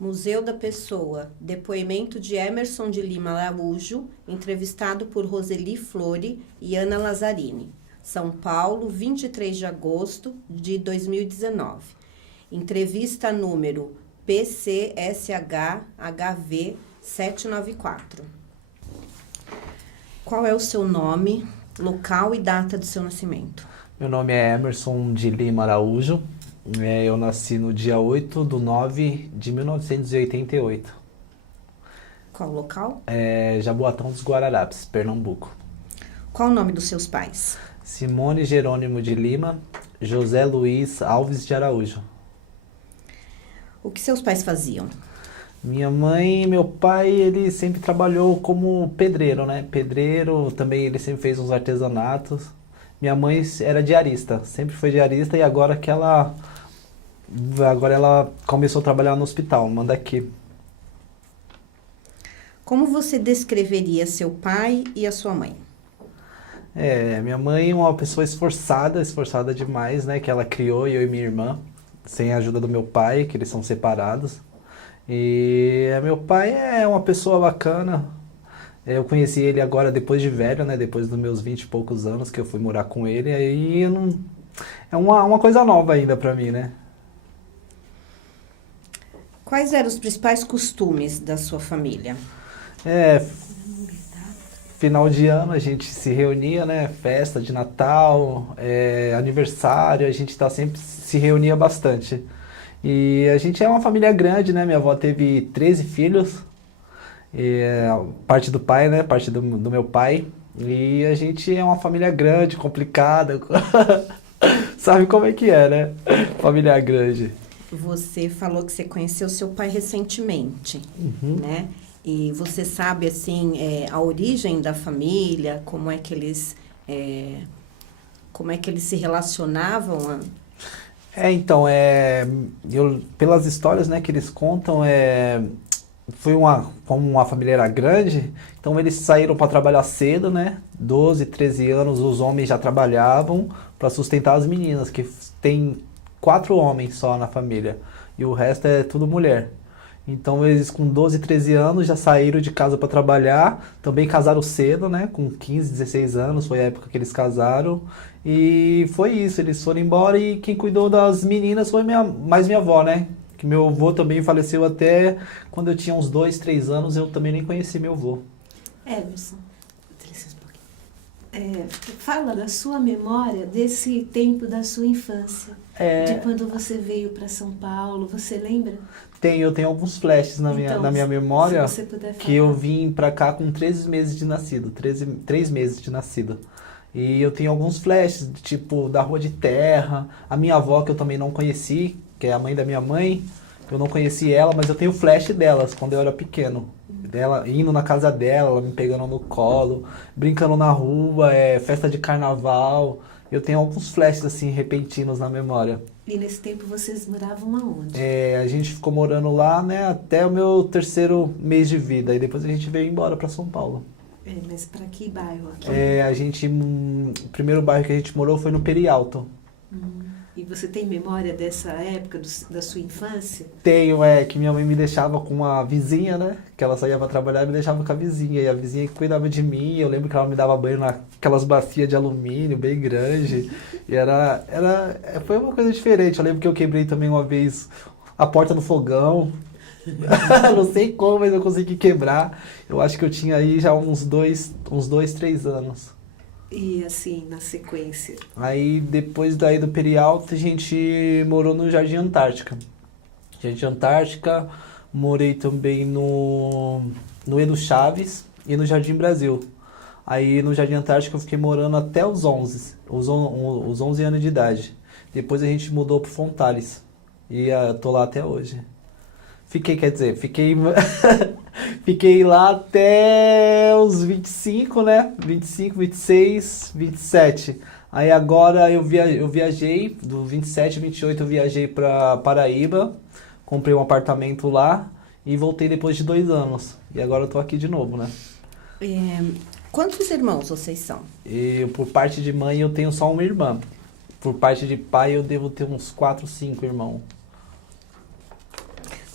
Museu da Pessoa, depoimento de Emerson de Lima Araújo, entrevistado por Roseli Flori e Ana Lazzarini. São Paulo, 23 de agosto de 2019. Entrevista número PCSH-HV 794. Qual é o seu nome, local e data do seu nascimento? Meu nome é Emerson de Lima Araújo. Eu nasci no dia 8/9/1988. Qual local? Jaboatão dos Guararapes, Pernambuco. Qual o nome dos seus pais? Simone Jerônimo de Lima, José Luiz Alves de Araújo. O que seus pais faziam? Minha mãe e meu pai, ele sempre trabalhou como pedreiro, né? Pedreiro, também ele sempre fez uns artesanatos. Minha mãe era diarista, sempre foi diarista e agora ela começou a trabalhar no hospital, manda aqui. Como você descreveria seu pai e a sua mãe? Minha mãe é uma pessoa esforçada demais, né? Que ela criou eu e minha irmã, sem a ajuda do meu pai, que eles são separados. E meu pai é uma pessoa bacana. Eu conheci ele agora depois de velho, né? Depois dos meus 20 e poucos anos que eu fui morar com ele. Aí eu não... é uma coisa nova ainda pra mim, né? Quais eram os principais costumes da sua família? Final de ano a gente se reunia, né? Festa de Natal, aniversário, a gente sempre se reunia bastante. E a gente é uma família grande, né? Minha avó teve 13 filhos, parte do pai, né? Parte do meu pai. E a gente é uma família grande, complicada. Sabe como é que é, né? Família grande. Você falou que você conheceu seu pai recentemente, né? E você sabe, assim, a origem da família, como é que eles se relacionavam? Pelas histórias, né, que eles contam, como uma família era grande, então eles saíram para trabalhar cedo, né? 12, 13 anos, os homens já trabalhavam para sustentar as meninas, que tem 4 homens só na família, e o resto é tudo mulher. Então eles com 12, 13 anos já saíram de casa para trabalhar, também casaram cedo, né? Com 15, 16 anos, foi a época que eles casaram. E foi isso, eles foram embora e quem cuidou das meninas foi mais minha avó, né? Que meu avô também faleceu até quando eu tinha uns 2, 3 anos, eu também nem conheci meu avô. Emerson, fala da sua memória desse tempo da sua infância, de quando você veio para São Paulo, você lembra? Eu tenho alguns flashes na minha memória, se você puder falar. Que eu vim pra cá com 13 meses de nascido, 3 meses de nascido. E eu tenho alguns flashes, tipo, da rua de terra, a minha avó que eu também não conheci, que é a mãe da minha mãe, eu não conheci ela, mas eu tenho flash delas, quando eu era pequeno. Dela, indo na casa dela, ela me pegando no colo, brincando na rua, festa de carnaval. Eu tenho alguns flashes, assim, repentinos na memória. E nesse tempo vocês moravam aonde? A gente ficou morando lá, né, até o meu 3º mês de vida. E depois a gente veio embora para São Paulo. Mas para que bairro aqui? O primeiro bairro que a gente morou foi no Perialto. E você tem memória dessa época da sua infância? Tenho, que minha mãe me deixava com uma vizinha, né? Que ela saía pra trabalhar e me deixava com a vizinha. E a vizinha que cuidava de mim, eu lembro que ela me dava banho naquelas bacias de alumínio bem grande. E foi uma coisa diferente. Eu lembro que eu quebrei também uma vez a porta do fogão. Não sei como, mas eu consegui quebrar. Eu acho que eu tinha aí já uns 2, 3 anos. E assim, na sequência? Aí, depois daí do Perialto, a gente morou no Jardim Antártica. Jardim Antártica, morei também no Edu Chaves e no Jardim Brasil. Aí, no Jardim Antártica, eu fiquei morando até os 11 anos de idade. Depois a gente mudou pro Fontales. E tô lá até hoje. Fiquei lá até os 25, né? 25, 26, 27. Aí agora eu viajei, do 27, 28 eu viajei pra Paraíba, comprei um apartamento lá e voltei depois de 2 anos. E agora eu tô aqui de novo, né? Quantos irmãos vocês são? Por parte de mãe eu tenho só uma irmã. Por parte de pai eu devo ter uns 4, 5 irmãos.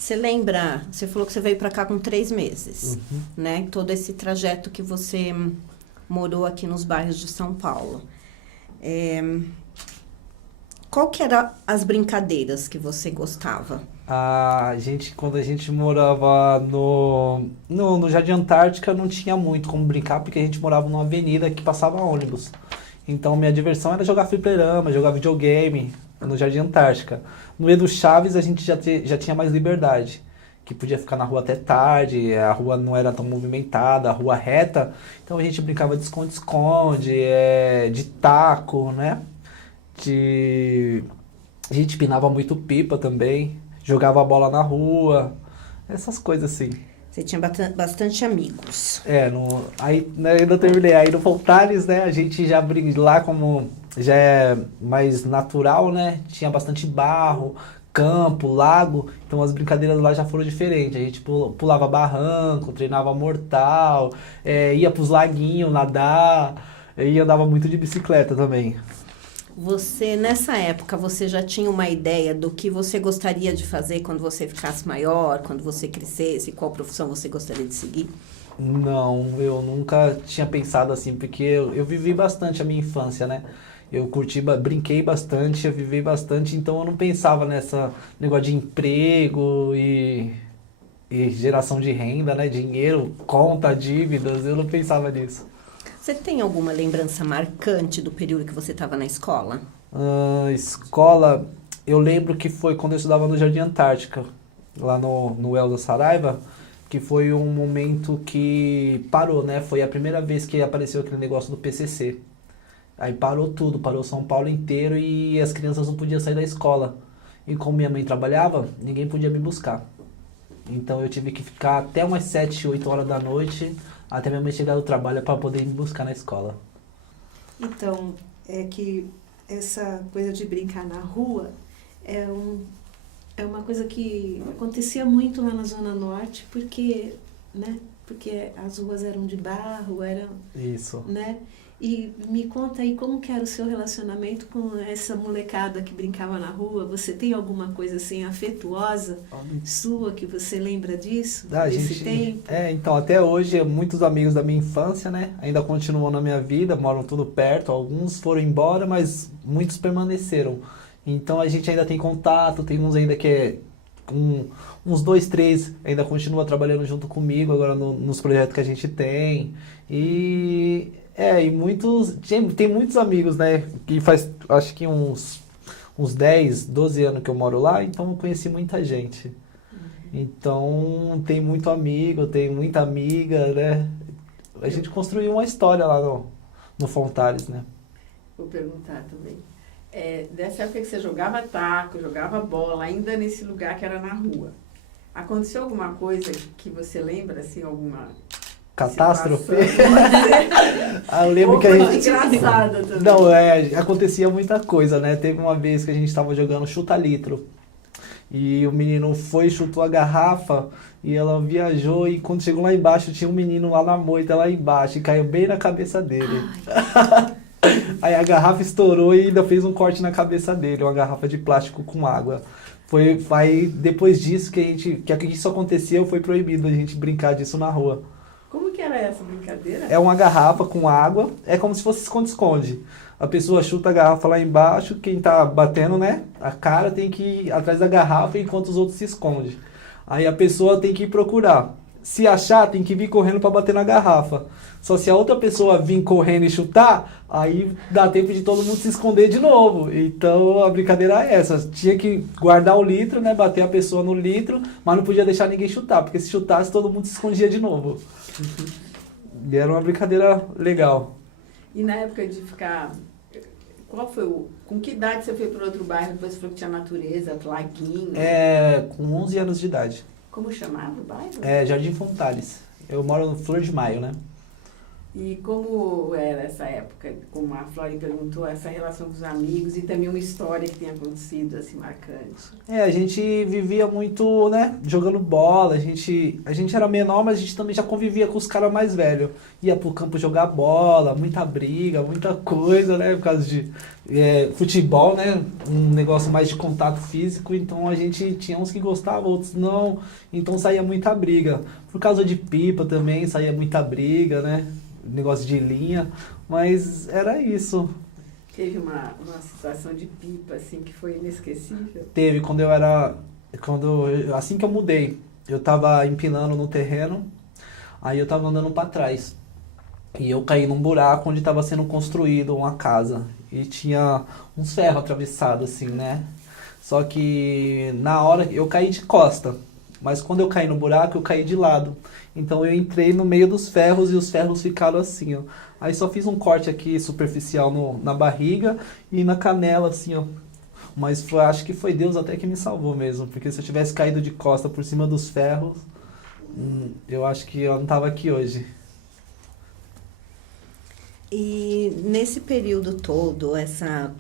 Você lembra, você falou que você veio para cá com 3 meses, né? Todo esse trajeto que você morou aqui nos bairros de São Paulo. Qual que eram as brincadeiras que você gostava? Quando a gente morava no Jardim Antártica, não tinha muito como brincar, porque a gente morava numa avenida que passava ônibus. Então, minha diversão era jogar fliperama, jogar videogame no Jardim Antártica. No Edu Chaves, a gente já tinha mais liberdade, que podia ficar na rua até tarde, a rua não era tão movimentada, a rua reta. Então, a gente brincava de esconde-esconde, de taco, né? A gente pinava muito pipa também, jogava bola na rua, essas coisas assim. Você tinha bastante amigos. Aí, né, eu não terminei. Aí no Fontales, né, a gente já brinca lá, como já é mais natural, né, tinha bastante barro, campo, lago, então as brincadeiras lá já foram diferentes. A gente pulava barranco, treinava mortal, ia pros laguinhos nadar, e andava muito de bicicleta também. Você, nessa época, você já tinha uma ideia do que você gostaria de fazer quando você ficasse maior, quando você crescesse, qual profissão você gostaria de seguir? Não, eu nunca tinha pensado assim, porque eu vivi bastante a minha infância, né? Eu brinquei bastante, eu vivi bastante, então eu não pensava nessa negócio de emprego e geração de renda, né? Dinheiro, conta, dívidas, eu não pensava nisso. Você tem alguma lembrança marcante do período que você estava na escola? Escola, eu lembro que foi quando eu estudava no Jardim Antártica, lá no Elza Saraiva, que foi um momento que parou, né? Foi a primeira vez que apareceu aquele negócio do PCC. Aí parou tudo, parou São Paulo inteiro e as crianças não podiam sair da escola. E como minha mãe trabalhava, ninguém podia me buscar. Então eu tive que ficar até umas 7, 8 horas da noite, até minha mãe chegar do trabalho para poder me buscar na escola. Então, é que essa coisa de brincar na rua é uma coisa que acontecia muito lá na Zona Norte, porque as ruas eram de barro, Isso. Né? E me conta aí como que era o seu relacionamento com essa molecada que brincava na rua. Você tem alguma coisa assim afetuosa sua que você lembra disso? Desse tempo? Então até hoje muitos amigos da minha infância, né, ainda continuam na minha vida, moram tudo perto, alguns foram embora, mas muitos permaneceram. Então a gente ainda tem contato, tem uns ainda que uns 2, 3 ainda continuam trabalhando junto comigo agora nos projetos que a gente tem. E tem muitos amigos, né, que faz acho que uns 10, 12 anos que eu moro lá, então eu conheci muita gente. Então tem muito amigo, tem muita amiga, né? A gente construiu uma história lá no Fontales, né? Vou perguntar também. Dessa época que você jogava taco, jogava bola, ainda nesse lugar que era na rua, aconteceu alguma coisa que você lembra, assim, alguma catástrofe? Eu lembro que a gente... engraçada também. Não, acontecia muita coisa, né? Teve uma vez que a gente estava jogando chuta-litro e o menino chutou a garrafa e ela viajou e quando chegou lá embaixo tinha um menino lá na moita, lá embaixo, e caiu bem na cabeça dele. Aí a garrafa estourou e ainda fez um corte na cabeça dele, uma garrafa de plástico com água. Foi depois disso que isso aconteceu, foi proibido a gente brincar disso na rua. Como que era essa brincadeira? É uma garrafa com água, é como se fosse esconde-esconde. A pessoa chuta a garrafa lá embaixo, quem tá batendo, né, a cara tem que ir atrás da garrafa enquanto os outros se escondem. Aí a pessoa tem que ir procurar. Se achar, tem que vir correndo para bater na garrafa. Só se a outra pessoa vir correndo e chutar, aí dá tempo de todo mundo se esconder de novo. Então a brincadeira é essa. Tinha que guardar o litro, né, bater a pessoa no litro, mas não podia deixar ninguém chutar, porque se chutasse todo mundo se escondia de novo. E era uma brincadeira legal. E na época de ficar... Com que idade você foi para outro bairro? Depois você falou que tinha natureza, laguinho? Com 11 anos de idade. Como chamava o bairro? Jardim Fontales. Eu moro no Flor de Maio, né? E como era essa época, como a Flori perguntou, essa relação com os amigos e também uma história que tem acontecido assim marcante? A gente vivia muito, né, jogando bola, a gente era menor, mas a gente também já convivia com os caras mais velhos. Ia pro campo jogar bola, muita briga, muita coisa, né, por causa de futebol, né, um negócio mais de contato físico, então a gente tinha uns que gostavam, outros não, então saía muita briga. Por causa de pipa também saía muita briga, né, negócio de linha, mas era isso. Teve uma situação de pipa, assim, que foi inesquecível? Teve, assim que eu mudei, eu tava empinando no terreno, aí eu tava andando pra trás, e eu caí num buraco onde tava sendo construído uma casa, e tinha uns ferros atravessados, assim, né? Só que na hora eu caí de costa, mas quando eu caí no buraco, eu caí de lado. Então eu entrei no meio dos ferros e os ferros ficaram assim, ó. Aí só fiz um corte aqui superficial na barriga e na canela, assim, ó. Mas acho que foi Deus até que me salvou mesmo, porque se eu tivesse caído de costa por cima dos ferros, eu acho que eu não tava aqui hoje. E nesse período todo, essas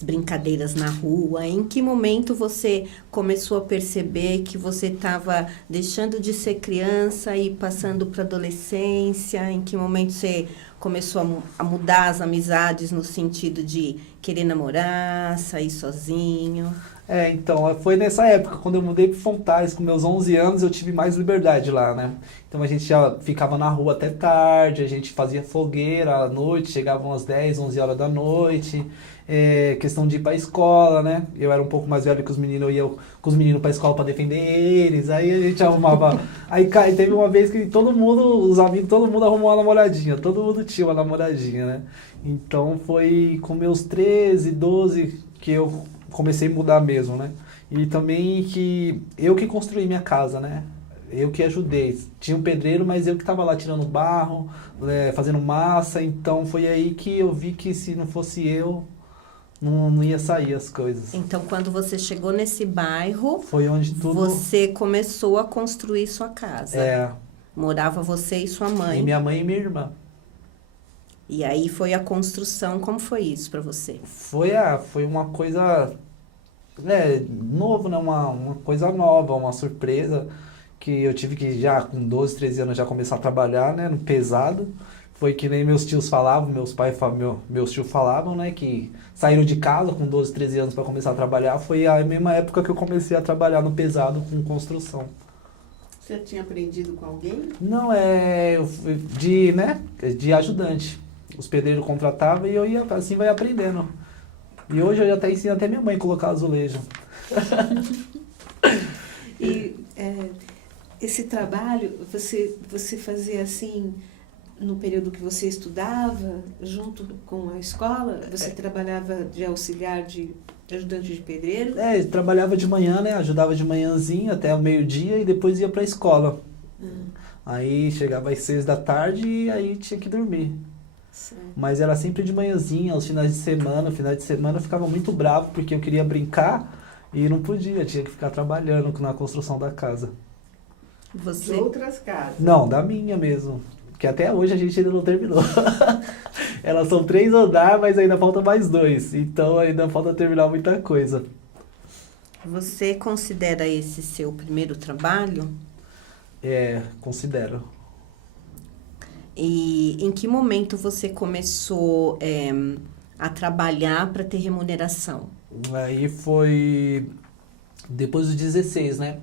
brincadeiras na rua, em que momento você começou a perceber que você estava deixando de ser criança e passando para adolescência? Em que momento você começou a mudar as amizades no sentido de querer namorar, sair sozinho? Então, foi nessa época, quando eu mudei para Fontais, com meus 11 anos, eu tive mais liberdade lá, né? Então a gente já ficava na rua até tarde, a gente fazia fogueira à noite, chegavam às 10, 11 horas da noite. Questão de ir pra escola, né? Eu era um pouco mais velho que os meninos, eu ia com os meninos pra escola pra defender eles, aí a gente arrumava. Aí teve uma vez que todo mundo arrumou uma namoradinha, todo mundo tinha uma namoradinha, né? Então foi com meus 13, 12 que eu comecei a mudar mesmo, né? E também que eu que construí minha casa, né? Eu que ajudei. Tinha um pedreiro, mas eu que estava lá tirando barro, fazendo massa, então foi aí que eu vi que se não fosse eu, não ia sair as coisas. Então, quando você chegou nesse bairro, Foi onde tudo... você começou a construir sua casa. Morava você e sua mãe. E minha mãe e minha irmã. E aí foi a construção. Como foi isso para você? Foi uma coisa novo, né? Uma coisa nova, uma surpresa que eu tive que já com 12, 13 anos já começar a trabalhar, né? No pesado. Foi que nem meus tios falavam, meus tios falavam, né? Que saíram de casa com 12, 13 anos para começar a trabalhar. Foi a mesma época que eu comecei a trabalhar no pesado com construção. Você tinha aprendido com alguém? Não, de ajudante. Os pedreiros contratavam e eu ia, assim vai aprendendo. E hoje eu já até ensino até minha mãe a colocar azulejo. E esse trabalho, você fazia assim, no período que você estudava, junto com a escola? Você trabalhava de auxiliar de ajudante de pedreiro? Trabalhava de manhã, né? Ajudava de manhãzinha até o meio-dia e depois ia pra escola. Aí chegava às 6 da tarde e aí tinha que dormir. Certo. Mas era sempre de manhãzinha, aos finais de semana. Finais de semana eu ficava muito bravo porque eu queria brincar e não podia, tinha que ficar trabalhando na construção da casa. Você... De outras casas? Não, da minha mesmo. Que até hoje a gente ainda não terminou. Elas são 3 andares, mas ainda falta mais 2. Então ainda falta terminar muita coisa. Você considera esse seu primeiro trabalho? Considero. E em que momento você começou a trabalhar para ter remuneração? Aí foi depois dos 16, né?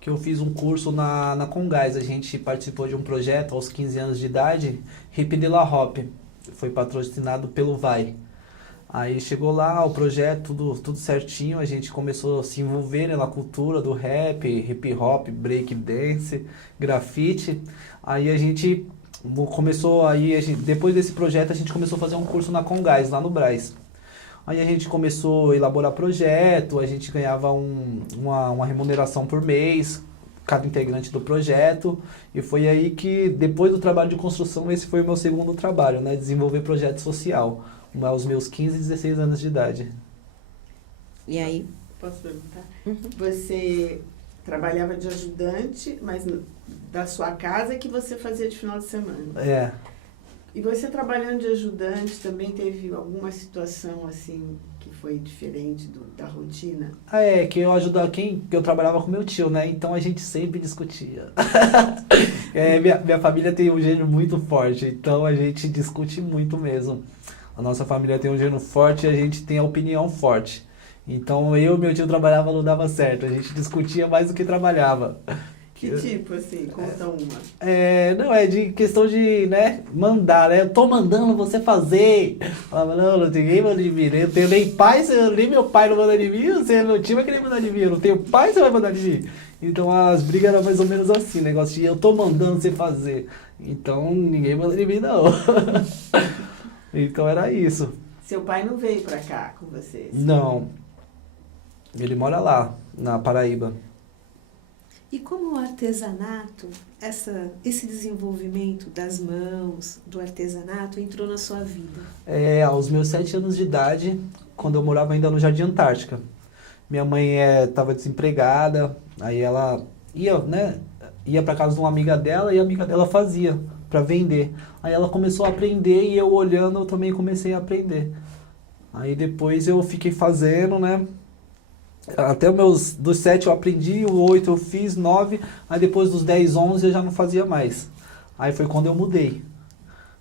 Que eu fiz um curso na Congás. A gente participou de um projeto aos 15 anos de idade, Hip de la Hop. Foi patrocinado pelo Vai. Aí chegou lá o projeto, tudo certinho, a gente começou a se envolver, né, na cultura do rap, hip hop, break dance, grafite. Aí a gente começou, depois desse projeto a gente começou a fazer um curso na Congás, lá no Brás. Aí a gente começou a elaborar projeto, a gente ganhava uma remuneração por mês, cada integrante do projeto, e foi aí que, depois do trabalho de construção, esse foi o meu segundo trabalho, né, desenvolver projeto social, aos meus 15 e 16 anos de idade. E aí? Posso perguntar? Você trabalhava de ajudante, mas da sua casa que você fazia de final de semana. E você trabalhando de ajudante também teve alguma situação assim que foi diferente da rotina? Que eu ajudava que eu trabalhava com meu tio, né? Então a gente sempre discutia. Minha família tem um gênio muito forte, então a gente discute muito mesmo. A nossa família tem um gênio forte e a gente tem a opinião forte. Então eu e meu tio trabalhava, não dava certo. A gente discutia mais do que trabalhava. Que tipo, assim? Conta uma. Não, é de questão de, né, mandar, né? Eu tô mandando você fazer. Falava, não ninguém manda de mim, né? Eu tenho nem pai, nem meu pai não manda de mim, você meu tio vai querer mandar de mim. Eu não tenho pai, você vai mandar de mim. Então as brigas eram mais ou menos assim, negócio de eu tô mandando você fazer. Então ninguém manda de mim, não. Então era isso. Seu pai não veio pra cá com vocês? Não. Ele mora lá, na Paraíba. E como o artesanato, esse desenvolvimento das mãos, do artesanato, entrou na sua vida? Aos meus 7 anos de idade, quando eu morava ainda no Jardim Antártica. Minha mãe estava desempregada, aí ela ia para casa de uma amiga dela e a amiga dela fazia para vender. Aí ela começou a aprender e eu olhando eu também comecei a aprender. Aí depois eu fiquei fazendo, né? Até dos 7 eu aprendi, o 8 eu fiz, 9, aí depois dos 10, 11 eu já não fazia mais. Aí foi quando eu mudei.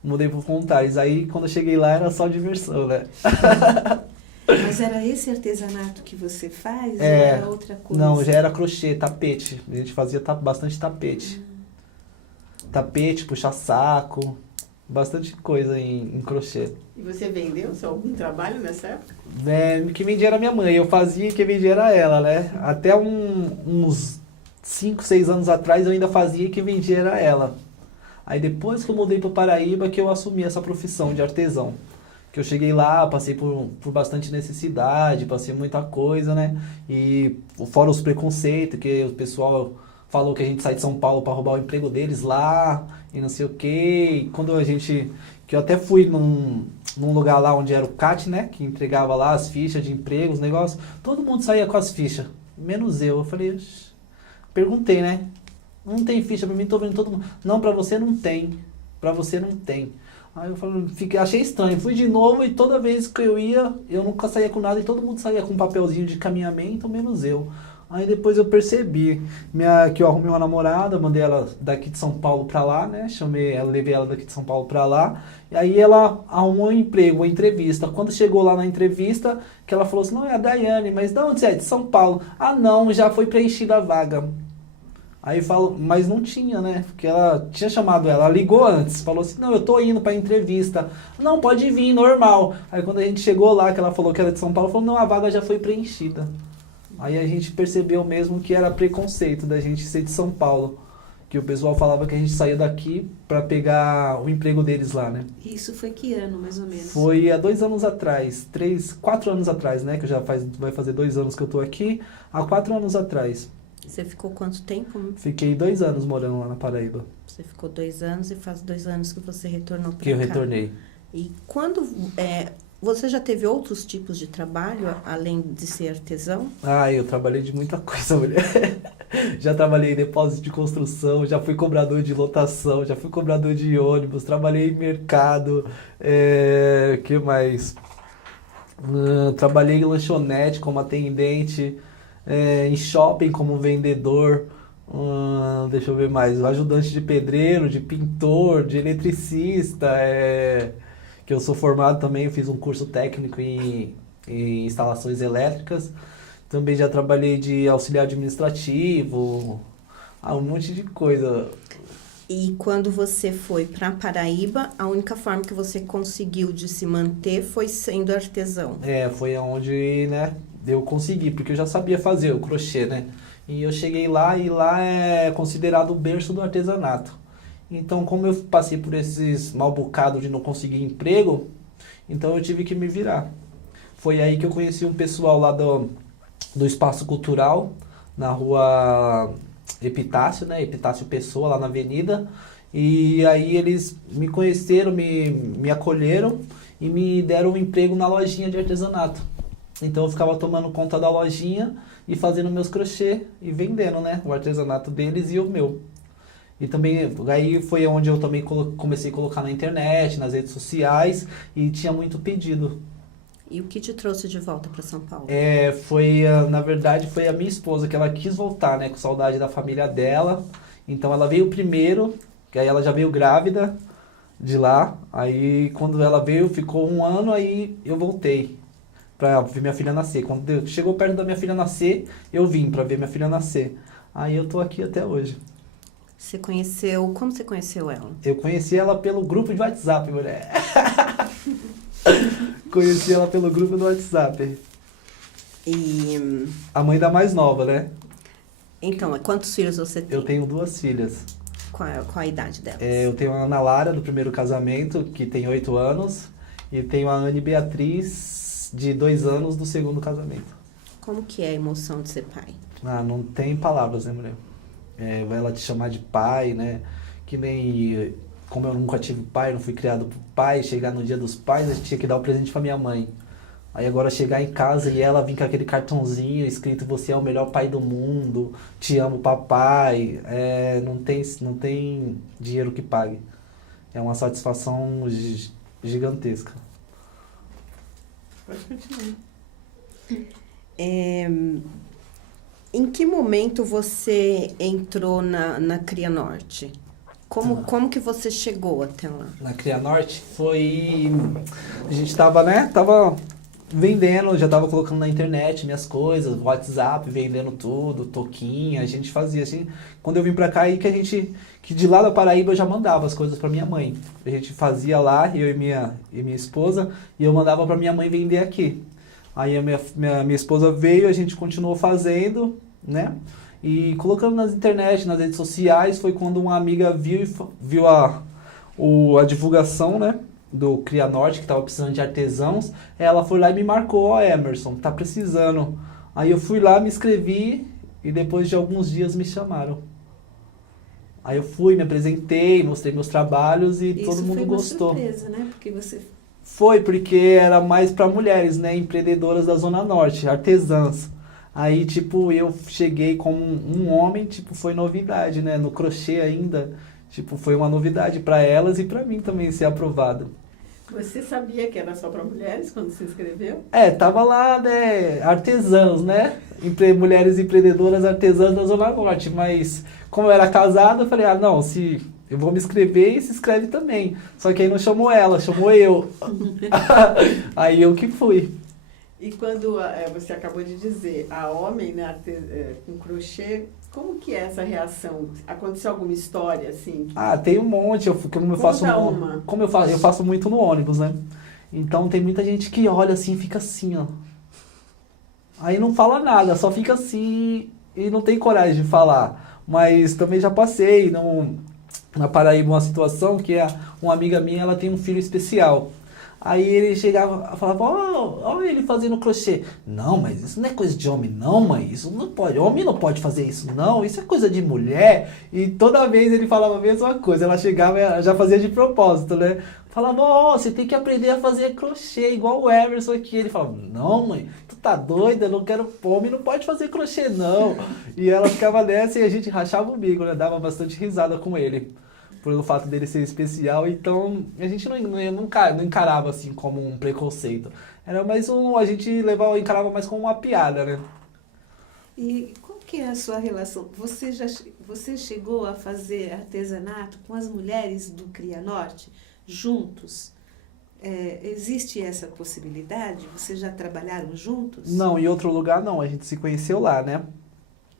Mudei pro Contares. Aí quando eu cheguei lá era só diversão, né? Mas era esse artesanato que você faz ou era outra coisa? Não, já era crochê, tapete. A gente fazia bastante tapete. Tapete, puxa-saco, bastante coisa em crochê. E você vendeu algum trabalho nessa época? Quem vendia era minha mãe, eu fazia e quem vendia era ela, né? Até uns 5, 6 anos atrás eu ainda fazia e quem vendia era ela. Aí depois que eu mudei para Paraíba que eu assumi essa profissão de artesão. Que eu cheguei lá, passei por bastante necessidade, passei muita coisa, né? E fora os preconceitos, que o pessoal falou que a gente sai de São Paulo para roubar o emprego deles lá e não sei o quê. Que eu até fui num lugar lá onde era o CAT, né? Que entregava lá as fichas de emprego, os negócios. Todo mundo saía com as fichas, menos eu. Eu falei, perguntei, né? Não tem ficha pra mim, tô vendo todo mundo. Não, pra você não tem. Pra você não tem. Aí eu falei, achei estranho. Fui de novo e toda vez que eu ia, eu nunca saía com nada e todo mundo saía com um papelzinho de caminhamento, menos eu. Aí depois eu percebi que eu arrumei uma namorada, mandei ela daqui de São Paulo pra lá, né? Levei ela daqui de São Paulo pra lá. E aí ela arrumou um emprego, uma entrevista. Quando chegou lá na entrevista, que ela falou assim, não, é a Daiane, mas de onde você é? De São Paulo. Ah, não, já foi preenchida a vaga. Aí falou, mas não tinha, né? Porque ela tinha chamado ela ligou antes, falou assim, não, eu tô indo pra entrevista. Não, pode vir, normal. Aí quando a gente chegou lá, que ela falou que era de São Paulo, falou, não, a vaga já foi preenchida. Aí a gente percebeu mesmo que era preconceito da gente ser de São Paulo. Que o pessoal falava que a gente saía daqui pra pegar o emprego deles lá, né? Isso foi que ano, mais ou menos? Foi há 2 anos atrás, 4 anos atrás, né? Que já vai fazer 2 anos que eu tô aqui. Há 4 anos atrás. Você ficou quanto tempo? Fiquei 2 anos morando lá na Paraíba. Você ficou 2 anos e faz 2 anos que você retornou para cá. Que eu retornei. E quando... você já teve outros tipos de trabalho, além de ser artesão? Eu trabalhei de muita coisa, mulher. Já trabalhei em depósito de construção, já fui cobrador de lotação, já fui cobrador de ônibus, trabalhei em mercado, que mais? Trabalhei em lanchonete como atendente, em shopping como vendedor, deixa eu ver mais, ajudante de pedreiro, de pintor, de eletricista, que eu sou formado também, eu fiz um curso técnico em instalações elétricas. Também já trabalhei de auxiliar administrativo, um monte de coisa. E quando você foi para Paraíba, a única forma que você conseguiu de se manter foi sendo artesão? Foi onde, né, eu consegui, porque eu já sabia fazer o crochê, né? E eu cheguei lá e lá é considerado o berço do artesanato. Então, como eu passei por esses mal bocados de não conseguir emprego, então eu tive que me virar. Foi aí que eu conheci um pessoal lá do Espaço Cultural, na rua Epitácio, né? Epitácio Pessoa, lá na avenida. E aí eles me conheceram, me acolheram e me deram um emprego na lojinha de artesanato. Então eu ficava tomando conta da lojinha e fazendo meus crochê e vendendo, né? O artesanato deles e o meu. E também, aí foi onde eu também comecei a colocar na internet, nas redes sociais, e tinha muito pedido. E o que te trouxe de volta para São Paulo? Na verdade, foi a minha esposa, que ela quis voltar, né, com saudade da família dela. Então ela veio primeiro, que aí ela já veio grávida de lá. Aí quando ela veio, ficou 1 ano, aí eu voltei pra ver minha filha nascer. Quando chegou perto da minha filha nascer, eu vim pra ver minha filha nascer. Aí eu tô aqui até hoje. Como você conheceu ela? Eu conheci ela pelo grupo de WhatsApp, mulher. Conheci ela pelo grupo do WhatsApp. E A mãe da mais nova, né? então, quantos filhos você tem? Eu tenho 2 filhas. Qual a idade delas? Eu tenho a Ana Lara, do primeiro casamento, que tem 8 anos. E tenho a Anne Beatriz, de 2 anos, do segundo casamento. Como que é a emoção de ser pai? Ah, não tem palavras, né, mulher? Vai ela te chamar de pai, né? Que nem... Como eu nunca tive pai, não fui criado por pai, chegar no dia dos pais, a gente tinha que dar o presente pra minha mãe. Aí agora chegar em casa e ela vir com aquele cartãozinho escrito: você é o melhor pai do mundo, te amo, papai. Não tem dinheiro que pague. É uma satisfação gigantesca. Pode continuar. Em que momento você entrou na Cria Norte? Como que você chegou até lá? Na Cria Norte foi... A gente tava vendendo, já tava colocando na internet minhas coisas, WhatsApp, vendendo tudo, toquinha, a gente fazia assim. Quando eu vim pra cá, aí que de lá da Paraíba eu já mandava as coisas pra minha mãe. A gente fazia lá, eu e minha esposa, e eu mandava pra minha mãe vender aqui. Aí a minha esposa veio, a gente continuou fazendo, né? E colocando nas internet, nas redes sociais, foi quando uma amiga viu a divulgação, né, do Cria Norte, que estava precisando de artesãos. Ela foi lá e me marcou: ó, Emerson, tá precisando. Aí eu fui lá, me inscrevi, e depois de alguns dias me chamaram. Aí eu fui, me apresentei, mostrei meus trabalhos e todo mundo gostou. Isso foi uma surpresa, né? Porque você... Foi, porque era mais para mulheres, né, empreendedoras da Zona Norte, artesãs. Aí, tipo, eu cheguei como um homem, tipo, foi novidade, né? No crochê ainda, tipo, foi uma novidade para elas e para mim também ser aprovado. Você sabia que era só para mulheres quando se inscreveu? Tava lá, né, artesãos, né? Mulheres empreendedoras artesãs da Zona Norte, mas como eu era casado, eu falei: não, se eu vou me inscrever e se inscreve também. Só que aí não chamou ela, chamou eu. Aí eu que fui. E quando você acabou de dizer, a homem, né, com crochê, como que é essa reação? Aconteceu alguma história assim? Tem um monte. Eu faço muito no ônibus, né? Então tem muita gente que olha assim e fica assim, ó. Aí não fala nada, só fica assim e não tem coragem de falar. Mas também já passei na Paraíba uma situação que uma amiga minha, ela tem um filho especial. Aí ele chegava, falava: ó, ele fazendo crochê. Não, mas isso não é coisa de homem, não, mãe. Isso não pode. Homem não pode fazer isso, não. Isso é coisa de mulher. E toda vez ele falava a mesma coisa. Ela chegava e já fazia de propósito, né? Falava: você tem que aprender a fazer crochê, igual o Emerson aqui. Ele falava: não, mãe, tu tá doida? Eu não quero. Homem não pode fazer crochê, não. E ela ficava nessa e a gente rachava o bico, né? Dava bastante risada com ele, pelo fato dele ser especial. Então a gente não encarava assim como um preconceito. Era mais a gente encarava mais como uma piada, né? E qual que é a sua relação? Você chegou a fazer artesanato com as mulheres do Cria Norte juntos? Existe essa possibilidade? Vocês já trabalharam juntos? Não, em outro lugar não. A gente se conheceu lá, né?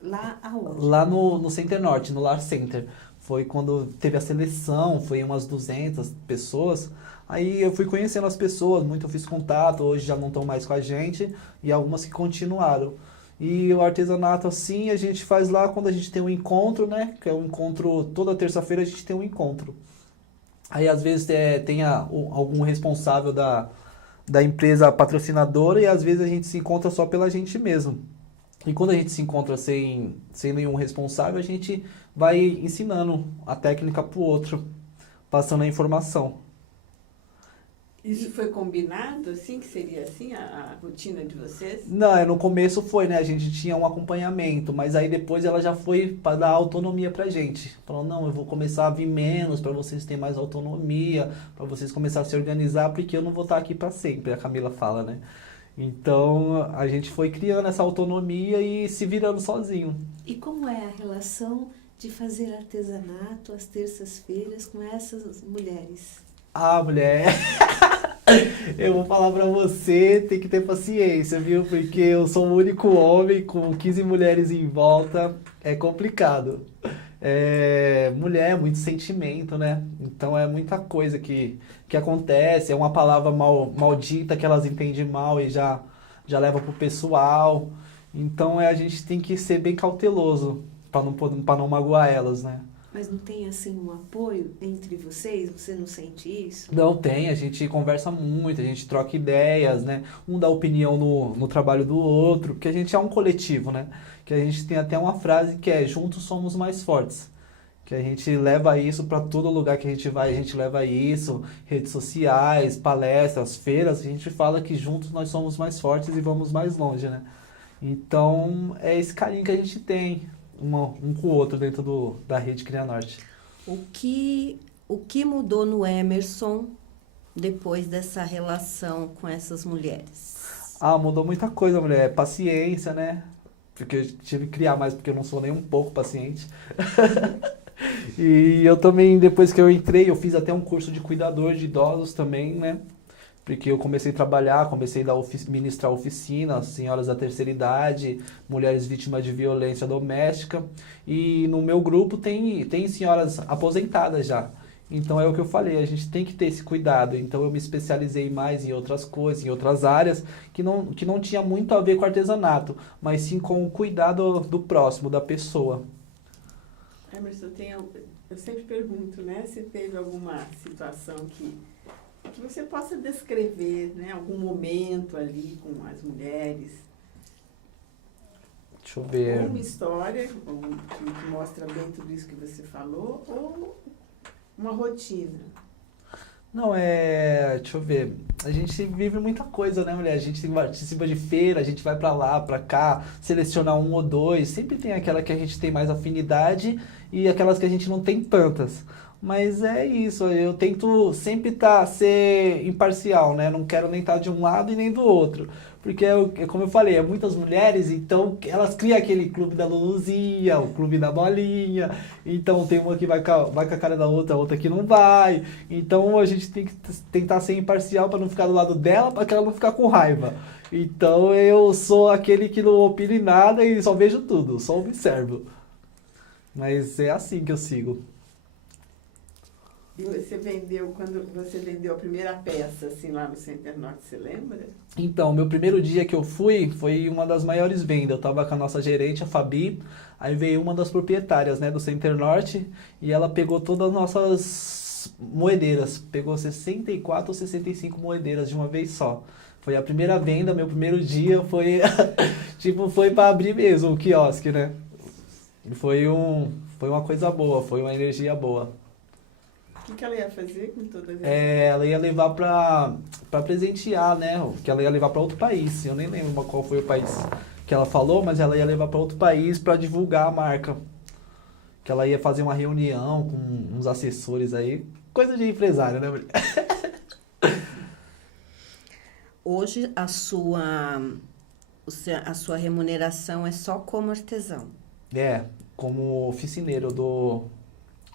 Lá aonde? Lá no Center Norte, no Lar Center. Foi quando teve a seleção, foi umas 200 pessoas. Aí eu fui conhecendo as pessoas, muito eu fiz contato, hoje já não estão mais com a gente, e algumas que continuaram. E o artesanato, assim, a gente faz lá quando a gente tem um encontro, né? Que é um encontro, toda terça-feira a gente tem um encontro. Aí às vezes tem algum responsável da empresa patrocinadora, e às vezes a gente se encontra só pela gente mesmo. E quando a gente se encontra sem nenhum responsável, a gente vai ensinando a técnica pro outro, passando a informação. Isso foi combinado, assim, que seria assim a rotina de vocês? Não, no começo foi, né? A gente tinha um acompanhamento, mas aí depois ela já foi para dar autonomia pra gente. Falou, não, eu vou começar a vir menos para vocês terem mais autonomia, para vocês começarem a se organizar, porque eu não vou estar aqui para sempre, a Camila fala, né? Então a gente foi criando essa autonomia e se virando sozinho. E como é a relação de fazer artesanato às terças-feiras com essas mulheres? Ah, mulher, eu vou falar pra você, tem que ter paciência, viu? Porque eu sou o único homem com 15 mulheres em volta, é complicado. Mulher é muito sentimento, né? Então é muita coisa que acontece, é uma palavra maldita que elas entendem mal e já leva pro pessoal. Então a gente tem que ser bem cauteloso pra não magoar elas, né? Mas não tem assim um apoio entre vocês? Você não sente isso? Não tem, a gente conversa muito, a gente troca ideias, né? Um dá opinião no trabalho do outro, porque a gente é um coletivo, né? Que a gente tem até uma frase que é juntos somos mais fortes. Que a gente leva isso para todo lugar que a gente vai, a gente leva isso, redes sociais, palestras, feiras, a gente fala que juntos nós somos mais fortes e vamos mais longe, né? Então é esse carinho que a gente tem um com o outro dentro da rede Cria Norte. O que mudou no Emerson depois dessa relação com essas mulheres? Ah, mudou muita coisa, mulher. Paciência, né? Porque eu tive que criar mais, porque eu não sou nem um pouco paciente. E eu também, depois que eu entrei, eu fiz até um curso de cuidador de idosos também, né? Porque eu comecei a trabalhar, comecei a ministrar oficinas, senhoras da terceira idade, mulheres vítimas de violência doméstica. E no meu grupo tem senhoras aposentadas já. Então é o que eu falei, a gente tem que ter esse cuidado. Então eu me especializei mais em outras coisas, em outras áreas, que não tinha muito a ver com artesanato, mas sim com o cuidado do próximo, da pessoa. Emerson, eu sempre pergunto, né, se teve alguma situação que você possa descrever, né, algum momento ali com as mulheres. Deixa eu ver. Ou uma história que mostra bem tudo isso que você falou, ou uma rotina. Não, deixa eu ver. A gente vive muita coisa, né, mulher? A gente participa de feira, a gente vai pra lá, pra cá, selecionar um ou dois. Sempre tem aquela que a gente tem mais afinidade e aquelas que a gente não tem tantas. Mas é isso, eu tento sempre ser imparcial, né? Não quero nem estar de um lado e nem do outro. Porque, como eu falei, é muitas mulheres, então elas criam aquele clube da Luluzinha, o clube da bolinha. Então tem uma que vai com a cara da outra, a outra que não vai. Então a gente tem que tentar ser imparcial para não ficar do lado dela, para que ela não ficar com raiva. Então eu sou aquele que não opina em nada e só vejo tudo, só observo. Mas é assim que eu sigo. E quando você vendeu a primeira peça, assim, lá no Center Norte, você lembra? Então, meu primeiro dia que eu fui foi uma das maiores vendas. Eu tava com a nossa gerente, a Fabi, aí veio uma das proprietárias, né, do Center Norte, e ela pegou todas as nossas moedeiras. Pegou 64 ou 65 moedeiras de uma vez só. Foi a primeira venda, meu primeiro dia foi, foi para abrir mesmo o quiosque, né? Foi uma coisa boa, foi uma energia boa. O que ela ia fazer com todas essas? Ela ia levar pra presentear, né? Que ela ia levar pra outro país. Eu nem lembro qual foi o país que ela falou, mas ela ia levar pra outro país pra divulgar a marca. Que ela ia fazer uma reunião com uns assessores aí. Coisa de empresário, né, mulher? Hoje a sua remuneração é só como artesão. Como oficineiro, eu dou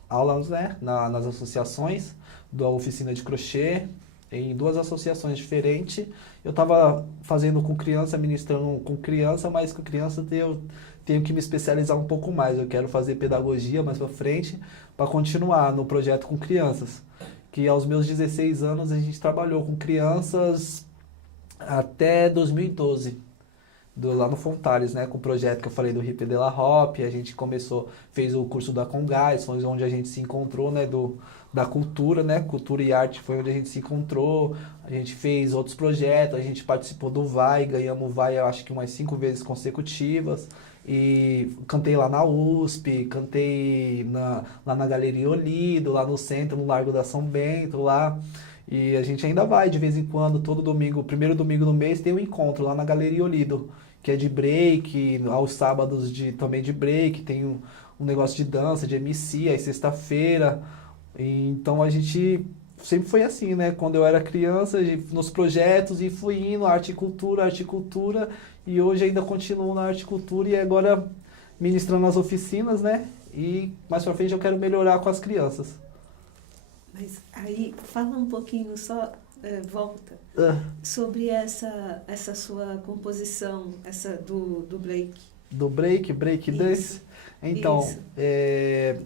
aulas, né, nas associações, dou oficina de crochê, em 2 associações diferentes. Eu estava fazendo com criança, ministrando com criança, mas com criança eu tenho que me especializar um pouco mais. Eu quero fazer pedagogia mais para frente, para continuar no projeto com crianças. Que aos meus 16 anos a gente trabalhou com crianças até 2012. Lá no Fontales, né, com o projeto que eu falei do Hippie de la Hop, a gente fez o curso da Congás, foi onde a gente se encontrou, né, da cultura, né, cultura e arte foi onde a gente se encontrou, a gente fez outros projetos, a gente participou do VAI, ganhamos o VAI, eu acho que umas 5 vezes consecutivas, e cantei lá na USP, cantei lá na Galeria Olido, lá no centro, no Largo da São Bento, lá. E a gente ainda vai de vez em quando, todo domingo, primeiro domingo do mês, tem um encontro lá na Galeria Olido, que é de break, aos sábados também de break, tem um negócio de dança, de MC, aí sexta-feira. Então a gente sempre foi assim, né? Quando eu era criança, nos projetos, e fui indo, arte e cultura, e hoje ainda continuo na arte e cultura, e agora ministrando as oficinas, né? E mais pra frente eu quero melhorar com as crianças. Mas aí, fala um pouquinho, só volta, sobre essa sua composição, essa do break. Do break dance. Então, Isso.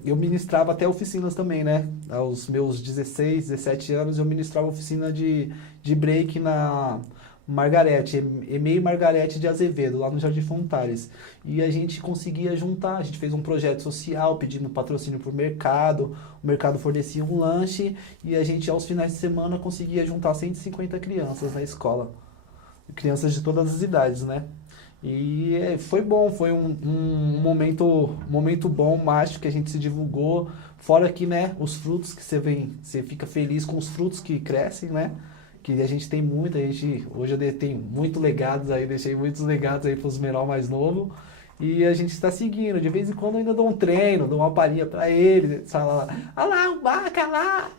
eu ministrava até oficinas também, né? Aos meus 16, 17 anos, eu ministrava oficina de break na Margarete, EMEI Margarete de Azevedo, lá no Jardim Fontares. E a gente conseguia juntar, a gente fez um projeto social, pedindo patrocínio para o mercado fornecia um lanche, e a gente, aos finais de semana, conseguia juntar 150 crianças na escola. Crianças de todas as idades, né? E foi bom, foi um momento bom, mágico, que a gente se divulgou. Fora que, né, os frutos que você fica feliz com os frutos que crescem, né? Que a gente tem muito, hoje eu tenho muitos legados aí, deixei muitos legados aí para os menores mais novos. E a gente está seguindo, de vez em quando eu ainda dou um treino, dou uma palhinha para eles, fala lá, o Baca lá.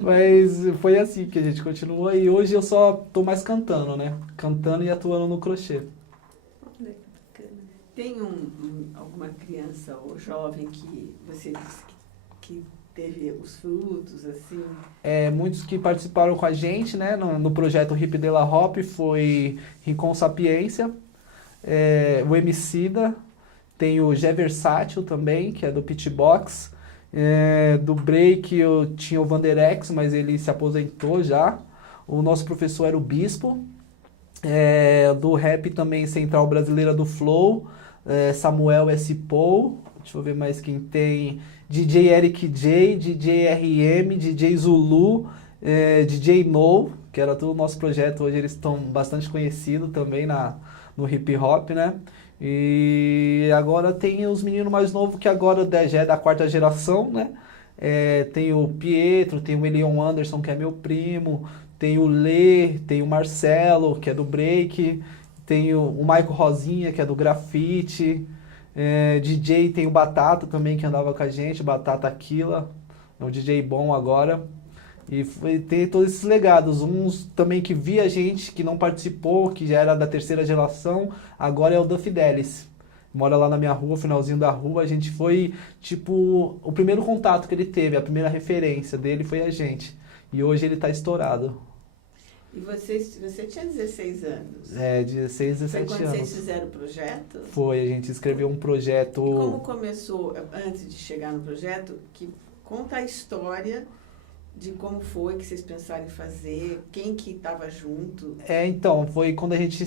Mas foi assim que a gente continuou, e hoje eu só tô mais cantando, né? Cantando e atuando no crochê. Olha que bacana. Tem alguma criança ou jovem que você disse que teve os frutos, assim? Muitos que participaram com a gente, né, no projeto Hip de la Hop, foi Rincon Sapiência, o Emicida, tem o Gé Versátil também, que é do Pitbox, do break eu tinha o Vanderex, mas ele se aposentou já, o nosso professor era o Bispo, do rap também Central Brasileira do Flow, Samuel S. Paul, deixa eu ver mais quem tem, DJ Eric J, DJ RM, DJ Zulu, DJ No, que era todo o nosso projeto, hoje eles estão bastante conhecidos também no hip hop, né? E agora tem os meninos mais novos, que agora já é da quarta geração, né? Tem o Pietro, tem o Elion Anderson, que é meu primo, tem o Lê, tem o Marcelo, que é do break, tem o Maico Rosinha, que é do grafite, DJ tem o Batata também, que andava com a gente, Batata Aquila, é um DJ bom agora. E tem todos esses legados, uns também que via a gente, que não participou, que já era da terceira geração, agora é o Duff Delis. Mora lá na minha rua, finalzinho da rua, a gente foi, tipo, o primeiro contato que ele teve, a primeira referência dele foi a gente. E hoje ele tá estourado. E você tinha 16 anos? 16, 17 Foi quando anos. vocês fizeram o projeto? Foi, a gente escreveu um projeto... E como começou, antes de chegar no projeto, conta a história de como foi que vocês pensaram em fazer, quem que estava junto. Então, foi quando a gente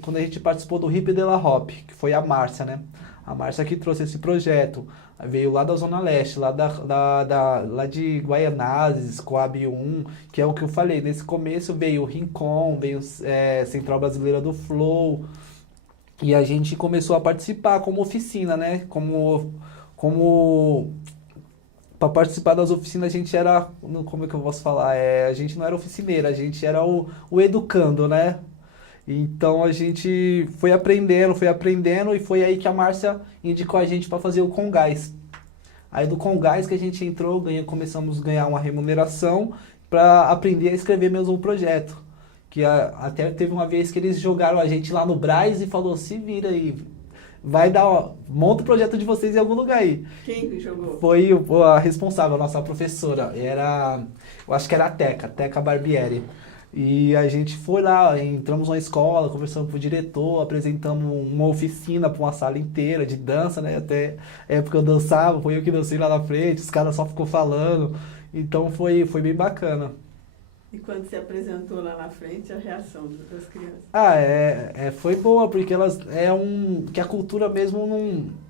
quando a gente participou do Hip de la Hop, que foi a Márcia, né? A Márcia que trouxe esse projeto. Veio lá da Zona Leste, lá lá de Guaianazes, Coab 1, que é o que eu falei. Nesse começo veio o Rincon, veio Central Brasileira do Flow, e a gente começou a participar como oficina, né? Para participar das oficinas, a gente era, como é que eu posso falar? A gente não era oficineira, a gente era o educando, né? Então a gente foi aprendendo, e foi aí que a Márcia indicou a gente para fazer o Congás. Aí do Congás que a gente entrou, começamos a ganhar uma remuneração para aprender a escrever mesmo o projeto. Que até teve uma vez que eles jogaram a gente lá no Brás e falou, se vira aí, monta o projeto de vocês em algum lugar aí. Quem que jogou? Foi a responsável, a nossa professora, eu acho que era a Teca Barbieri. E a gente foi lá, entramos numa escola, conversamos com o diretor, apresentamos uma oficina para uma sala inteira de dança, né? Até a época eu dançava, foi eu que dancei lá na frente, os caras só ficou falando. Então foi bem bacana. E quando você apresentou lá na frente, a reação das crianças? Foi boa, porque que a cultura mesmo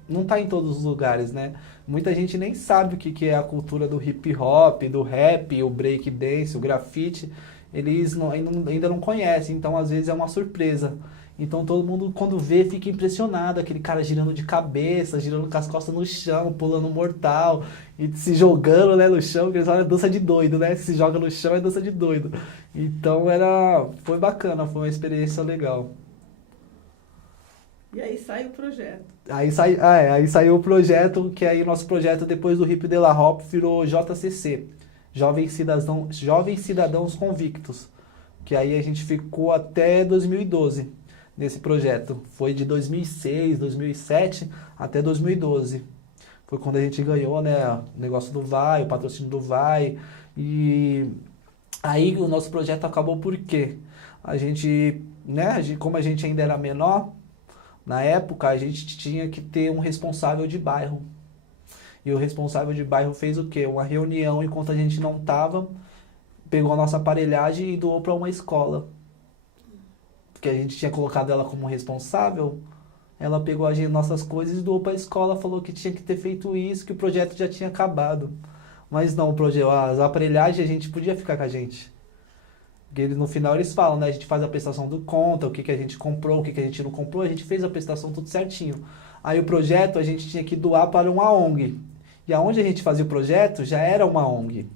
não tá em todos os lugares, né? Muita gente nem sabe o que é a cultura do hip hop, do rap, o break dance, o grafite. Eles ainda não conhecem, então às vezes é uma surpresa. Então todo mundo, quando vê, fica impressionado. Aquele cara girando de cabeça, girando com as costas no chão, pulando mortal e se jogando, né, no chão. Porque eles falam, é dança de doido, né? Se joga no chão é dança de doido. Então foi bacana, foi uma experiência legal. E aí sai o projeto. Aí saiu o projeto, que aí o nosso projeto, depois do Hip de la Hop, virou JCC. Jovens Cidadãos Convictos. Que aí a gente ficou até 2012 nesse projeto. Foi de 2006, 2007 até 2012. Foi quando a gente ganhou, né, o negócio do VAI, o patrocínio do VAI. E aí o nosso projeto acabou por quê? A gente, né, como a gente ainda era menor, na época a gente tinha que ter um responsável de bairro. E o responsável de bairro fez o quê? Uma reunião enquanto a gente não estava, pegou a nossa aparelhagem e doou para uma escola. Porque a gente tinha colocado ela como responsável, ela pegou as nossas coisas e doou para a escola, falou que tinha que ter feito isso, que o projeto já tinha acabado. Mas não, as aparelhagens a gente podia ficar com a gente. Porque no final eles falam, né? A gente faz a prestação do conta, o que a gente comprou, o que a gente não comprou, a gente fez a prestação tudo certinho. Aí o projeto a gente tinha que doar para uma ONG. E aonde a gente fazia o projeto já era uma ONG.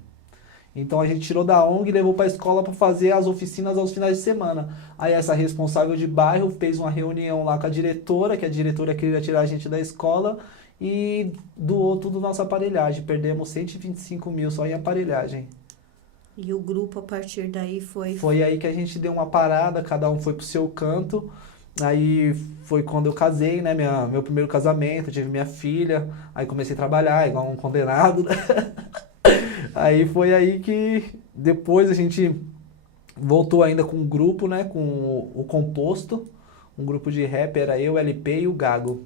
Então a gente tirou da ONG e levou para a escola para fazer as oficinas aos finais de semana. Aí essa responsável de bairro fez uma reunião lá com a diretora, que a diretora queria tirar a gente da escola, e doou tudo nossa aparelhagem. Perdemos 125 mil só em aparelhagem. E o grupo, a partir daí, foi... Foi aí que a gente deu uma parada, cada um foi pro seu canto. Aí foi quando eu casei, né? Meu primeiro casamento, tive minha filha. Aí comecei a trabalhar, igual um condenado, né? Aí foi aí que depois a gente voltou ainda com um grupo, né? Com o Composto. Um grupo de rap, era eu, LP e o Gago.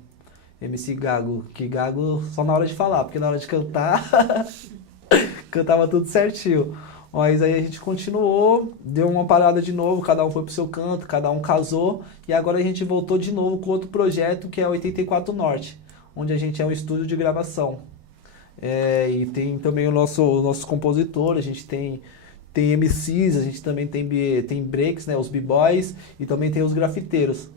MC Gago. Que Gago só na hora de falar, porque na hora de cantar, cantava tudo certinho. Mas aí a gente continuou, deu uma parada de novo, cada um foi pro seu canto, cada um casou. E agora a gente voltou de novo com outro projeto, que é 84 Norte, onde a gente é um estúdio de gravação. E tem também os nossos compositores, a gente tem MCs, a gente também tem breaks, né, os b-boys, e também tem os grafiteiros.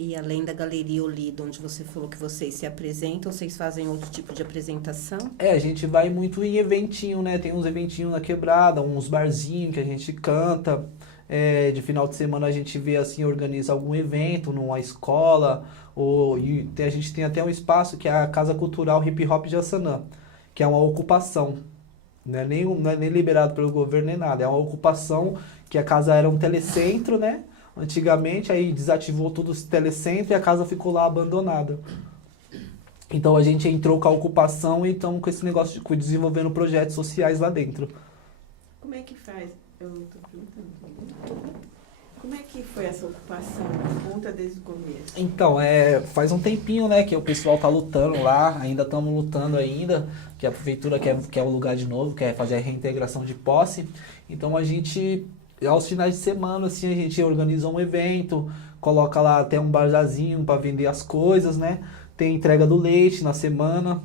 E além da Galeria Olido, onde você falou que vocês se apresentam, vocês fazem outro tipo de apresentação? A gente vai muito em eventinho, né? Tem uns eventinhos na quebrada, uns barzinhos que a gente canta. De final de semana a gente vê assim, organiza algum evento numa escola. A gente tem até um espaço que é a Casa Cultural Hip Hop de Assanã, que é uma ocupação. Não é nem liberado pelo governo nem nada. É uma ocupação que a casa era um telecentro, né? Antigamente, aí desativou tudo esse telecentro e a casa ficou lá abandonada. Então a gente entrou com a ocupação e estamos com esse negócio de desenvolvendo projetos sociais lá dentro. Como é que faz? Eu estou perguntando. Como é que foi essa ocupação? Conta desde o começo. Então, faz um tempinho, né, que o pessoal tá lutando lá, ainda estamos lutando ainda, que a prefeitura quer o lugar de novo, quer fazer a reintegração de posse. Então a gente, aos finais de semana, assim, a gente organiza um evento, coloca lá até um barzazinho para vender as coisas, né? Tem entrega do leite na semana.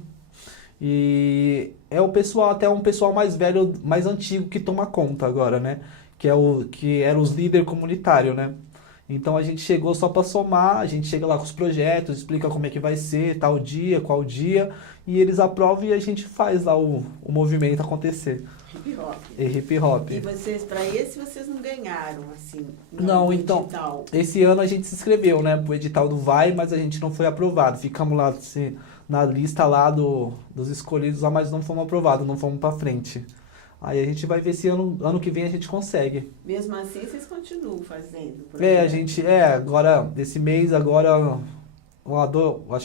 E é o pessoal, até um pessoal mais velho, mais antigo que toma conta agora, né? Que eram os líderes comunitários, né? Então a gente chegou só para somar, a gente chega lá com os projetos, explica como é que vai ser, tal dia, qual dia, e eles aprovam e a gente faz lá o movimento acontecer. Hip hop. Hip hop. E vocês, para esse, vocês não ganharam, assim? Não, então, edital. Esse ano a gente se inscreveu, né, pro edital do VAI, mas a gente não foi aprovado. Ficamos lá assim, na lista lá dos escolhidos lá, mas não fomos aprovados, não fomos para frente. Aí a gente vai ver se ano que vem a gente consegue. Mesmo assim, vocês continuam fazendo? Agora, esse mês, acho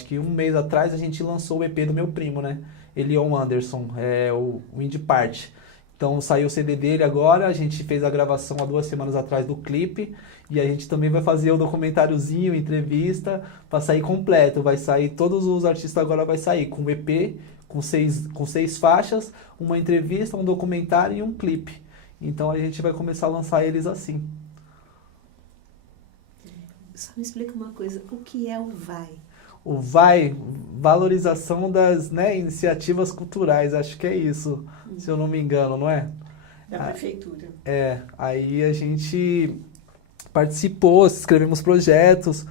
que um mês atrás, a gente lançou o EP do meu primo, né? Elion Anderson, o Indie Part. Então saiu o CD dele agora, a gente fez a gravação há 2 semanas atrás do clipe, e a gente também vai fazer o documentáriozinho, entrevista, para sair completo. Vai sair, todos os artistas agora vai sair com o EP, com 6 faixas, uma entrevista, um documentário e um clipe. Então a gente vai começar a lançar eles assim. Só me explica uma coisa, o que é o VAI? O VAI, valorização das, né, iniciativas culturais, acho que é isso, se eu não me engano, não é? Da prefeitura. Aí a gente participou, escrevemos projetos.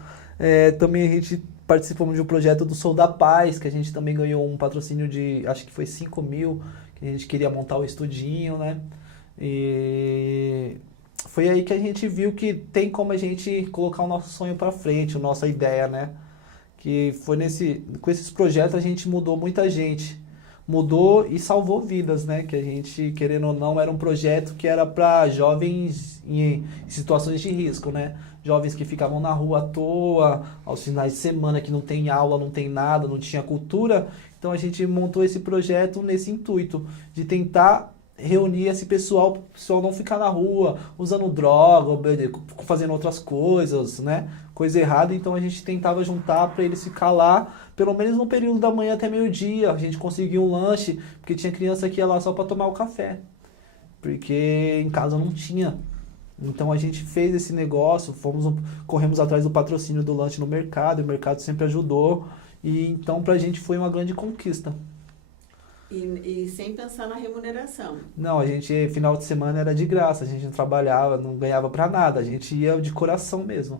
Também a gente participamos de um projeto do Sou da Paz, que a gente também ganhou um patrocínio de, acho que foi 5 mil, que a gente queria montar o estudinho, né? E foi aí que a gente viu que tem como a gente colocar o nosso sonho para frente, a nossa ideia, né? Que foi com esses projetos a gente mudou muita gente. Mudou e salvou vidas, né? Que a gente, querendo ou não, era um projeto que era para jovens em situações de risco, né? Jovens que ficavam na rua à toa, aos finais de semana, que não tem aula, não tem nada, não tinha cultura. Então a gente montou esse projeto nesse intuito de tentar reunir esse pessoal, para o pessoal não ficar na rua, usando droga, fazendo outras coisas, né? Coisa errada. Então a gente tentava juntar para eles ficar lá, pelo menos no período da manhã até meio-dia. A gente conseguia um lanche, porque tinha criança que ia lá só para tomar o café, porque em casa não tinha. Então a gente fez esse negócio, corremos atrás do patrocínio do lanche no mercado, e o mercado sempre ajudou. E então pra gente foi uma grande conquista. E sem pensar na remuneração. Não, a gente, final de semana era de graça, a gente não trabalhava, não ganhava pra nada, a gente ia de coração mesmo.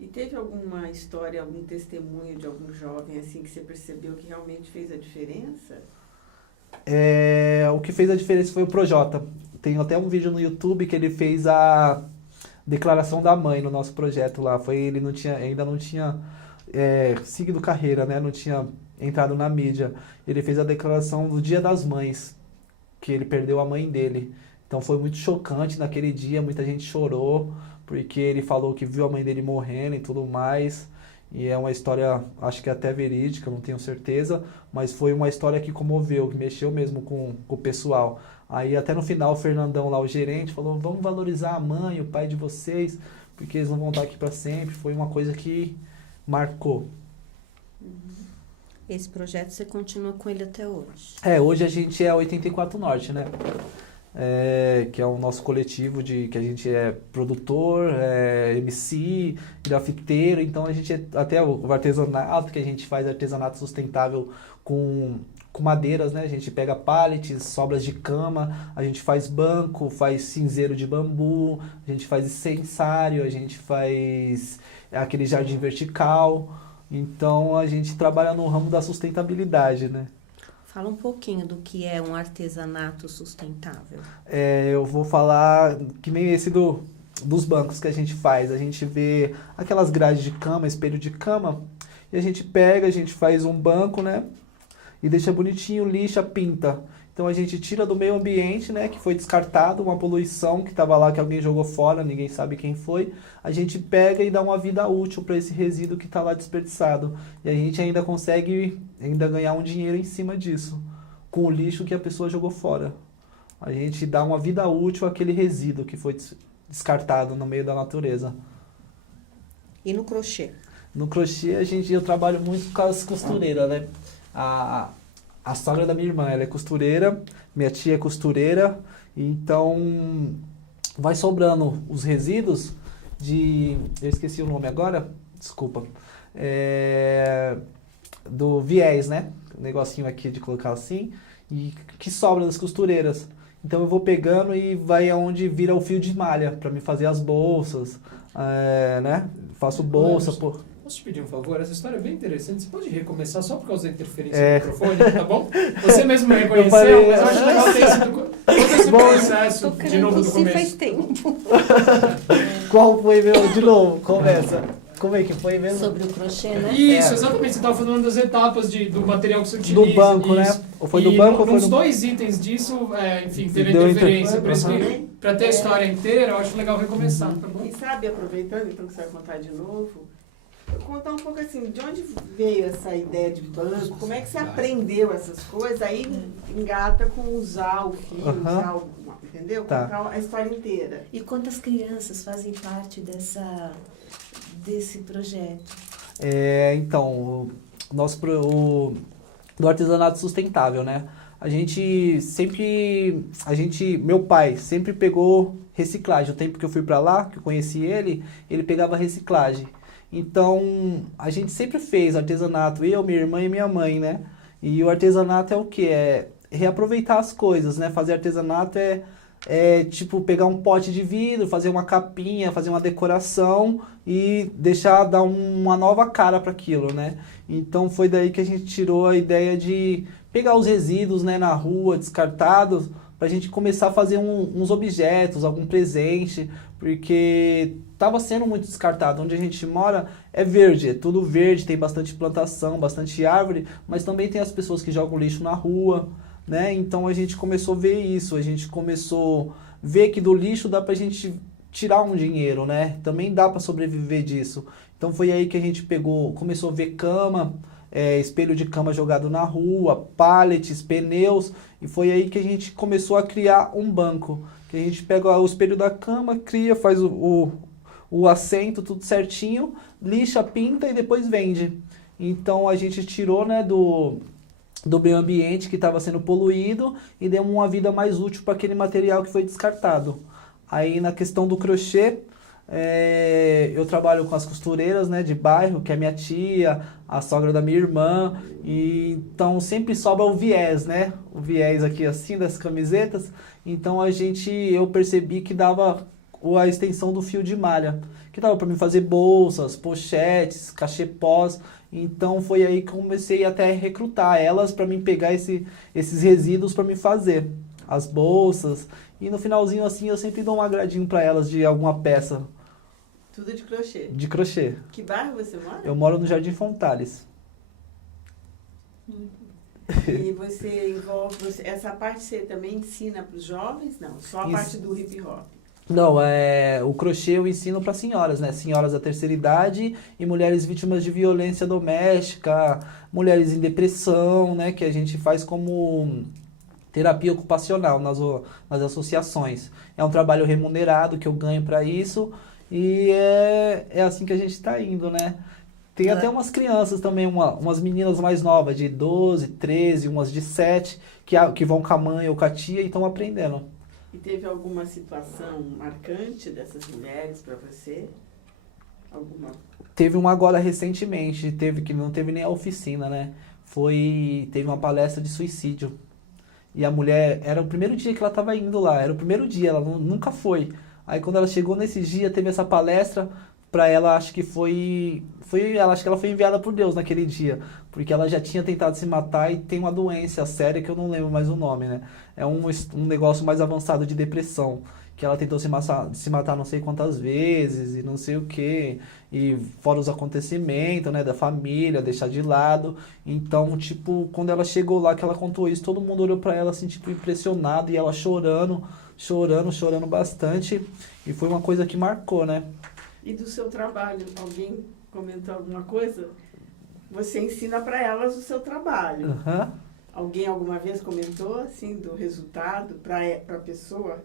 E teve alguma história, algum testemunho de algum jovem assim que você percebeu que realmente fez a diferença? O que fez a diferença foi o Projota. Tem até um vídeo no YouTube que ele fez a declaração da mãe no nosso projeto lá. Ele ainda não tinha seguido carreira, né? Não tinha entrado na mídia. Ele fez a declaração do Dia das Mães, que ele perdeu a mãe dele. Então foi muito chocante naquele dia, muita gente chorou, porque ele falou que viu a mãe dele morrendo e tudo mais. E é uma história, acho que até verídica, não tenho certeza, mas foi uma história que comoveu, que mexeu mesmo com o pessoal. Aí até no final o Fernandão lá, o gerente, falou, vamos valorizar a mãe, o pai de vocês, porque eles não vão estar aqui para sempre. Foi uma coisa que marcou. Esse projeto você continua com ele até hoje? Hoje a gente é a 84 Norte, né? Que é o nosso coletivo que a gente é produtor, MC, grafiteiro, então a gente até o artesanato, que a gente faz artesanato sustentável com madeiras, né? A gente pega pallets, sobras de cama, a gente faz banco, faz cinzeiro de bambu, a gente faz incensário, a gente faz aquele jardim vertical. Então a gente trabalha no ramo da sustentabilidade, né? Fala um pouquinho do que é um artesanato sustentável. Eu vou falar que nem esse dos bancos que a gente faz. A gente vê aquelas grades de cama, espelho de cama, e a gente faz um banco, né? E deixa bonitinho, lixa, pinta. Então a gente tira do meio ambiente, né? Que foi descartado, uma poluição que estava lá, que alguém jogou fora, ninguém sabe quem foi. A gente pega e dá uma vida útil para esse resíduo que está lá desperdiçado. E a gente ainda consegue ganhar um dinheiro em cima disso, com o lixo que a pessoa jogou fora. A gente dá uma vida útil àquele resíduo que foi descartado no meio da natureza. E no crochê? No crochê eu trabalho muito com as costureiras, né? A sogra da minha irmã, ela é costureira, minha tia é costureira, então vai sobrando os resíduos eu esqueci o nome agora, desculpa, do viés, né? O negocinho aqui de colocar assim, e que sobra das costureiras. Então eu vou pegando e vai aonde vira o fio de malha, para me fazer as bolsas, né? Faço bolsa, Posso te pedir um favor? Essa história é bem interessante. Você pode recomeçar só por causa da interferência do microfone, tá bom? Você mesmo me reconheceu, mas eu acho legal ter sido todo esse processo de novo do começo. Faz tempo. Qual foi meu? De novo, começa. Como é que foi mesmo? Sobre o crochê, né? Isso, exatamente. Você estava falando das etapas do material que você utiliza. Do banco, né? Ou foi do banco ou foi nos dois itens disso, enfim, teve a interferência. Por isso que, para ter a história inteira, eu acho legal recomeçar, tá bom? E sabe, aproveitando então que você vai contar de novo, contar um pouco assim, de onde veio essa ideia de banco, como é que você aprendeu essas coisas, aí engata com usar o fio, usar o, entendeu? Tá. Contar a história inteira. E quantas crianças fazem parte desse projeto? Então, do artesanato sustentável, né? Meu pai sempre pegou reciclagem. O tempo que eu fui para lá, que eu conheci ele pegava reciclagem. Então, a gente sempre fez artesanato, eu, minha irmã e minha mãe, né? E o artesanato é o quê? É reaproveitar as coisas, né? Fazer artesanato tipo, pegar um pote de vidro, fazer uma capinha, fazer uma decoração e deixar dar uma nova cara para aquilo, né? Então foi daí que a gente tirou a ideia de pegar os resíduos, né, na rua, descartados, para a gente começar a fazer uns objetos, algum presente, porque estava sendo muito descartado. Onde a gente mora é verde, é tudo verde, tem bastante plantação, bastante árvore, mas também tem as pessoas que jogam lixo na rua, né? Então a gente começou a ver isso, a gente começou a ver que do lixo dá pra gente tirar um dinheiro, né? Também dá para sobreviver disso. Então foi aí que a gente começou a ver cama, espelho de cama jogado na rua, pallets, pneus, e foi aí que a gente começou a criar um banco, que a gente pega o espelho da cama, cria, faz o assento, tudo certinho, lixa, pinta e depois vende. Então a gente tirou, né, do meio ambiente que estava sendo poluído e deu uma vida mais útil para aquele material que foi descartado. Aí na questão do crochê, eu trabalho com as costureiras, né, de bairro, que é minha tia, a sogra da minha irmã, e então sempre sobra o viés, né, o viés aqui assim das camisetas. Então eu percebi que dava a extensão do fio de malha, que dava para mim fazer bolsas, pochetes, cachepós. Então foi aí que eu comecei até a recrutar elas para mim pegar esses resíduos para me fazer as bolsas. E no finalzinho assim eu sempre dou um agradinho para elas de alguma peça. Tudo de crochê? De crochê. Que bairro você mora? Eu moro no Jardim Fontales. E você envolve... essa parte você também ensina para os jovens? Não, só a parte do hip hop. Não, o crochê eu ensino para senhoras, né? Senhoras da terceira idade e mulheres vítimas de violência doméstica, mulheres em depressão, né? Que a gente faz como terapia ocupacional nas associações. É um trabalho remunerado que eu ganho para isso e é assim que a gente está indo, né? Tem até umas crianças também, umas meninas mais novas, de 12, 13, umas de 7, que vão com a mãe ou com a tia e estão aprendendo. E teve alguma situação marcante dessas mulheres para você? Alguma? Teve uma agora recentemente, que não teve nem a oficina, né? Teve uma palestra de suicídio. E a mulher, era o primeiro dia que ela estava indo lá, era o primeiro dia, ela nunca foi. Aí quando ela chegou nesse dia, teve essa palestra, para ela, acho que acho que ela foi enviada por Deus naquele dia, porque ela já tinha tentado se matar e tem uma doença séria que eu não lembro mais o nome, né? É um negócio mais avançado de depressão, que ela tentou se matar não sei quantas vezes e não sei o que, e fora os acontecimentos, né, da família, deixar de lado. Então, tipo, quando ela chegou lá, que ela contou isso, todo mundo olhou para ela assim, tipo, impressionado, e ela chorando bastante, e foi uma coisa que marcou, né? E do seu trabalho, alguém comentou alguma coisa? Você ensina para elas o seu trabalho. Uhum. Alguém alguma vez comentou, assim, do resultado para a pessoa?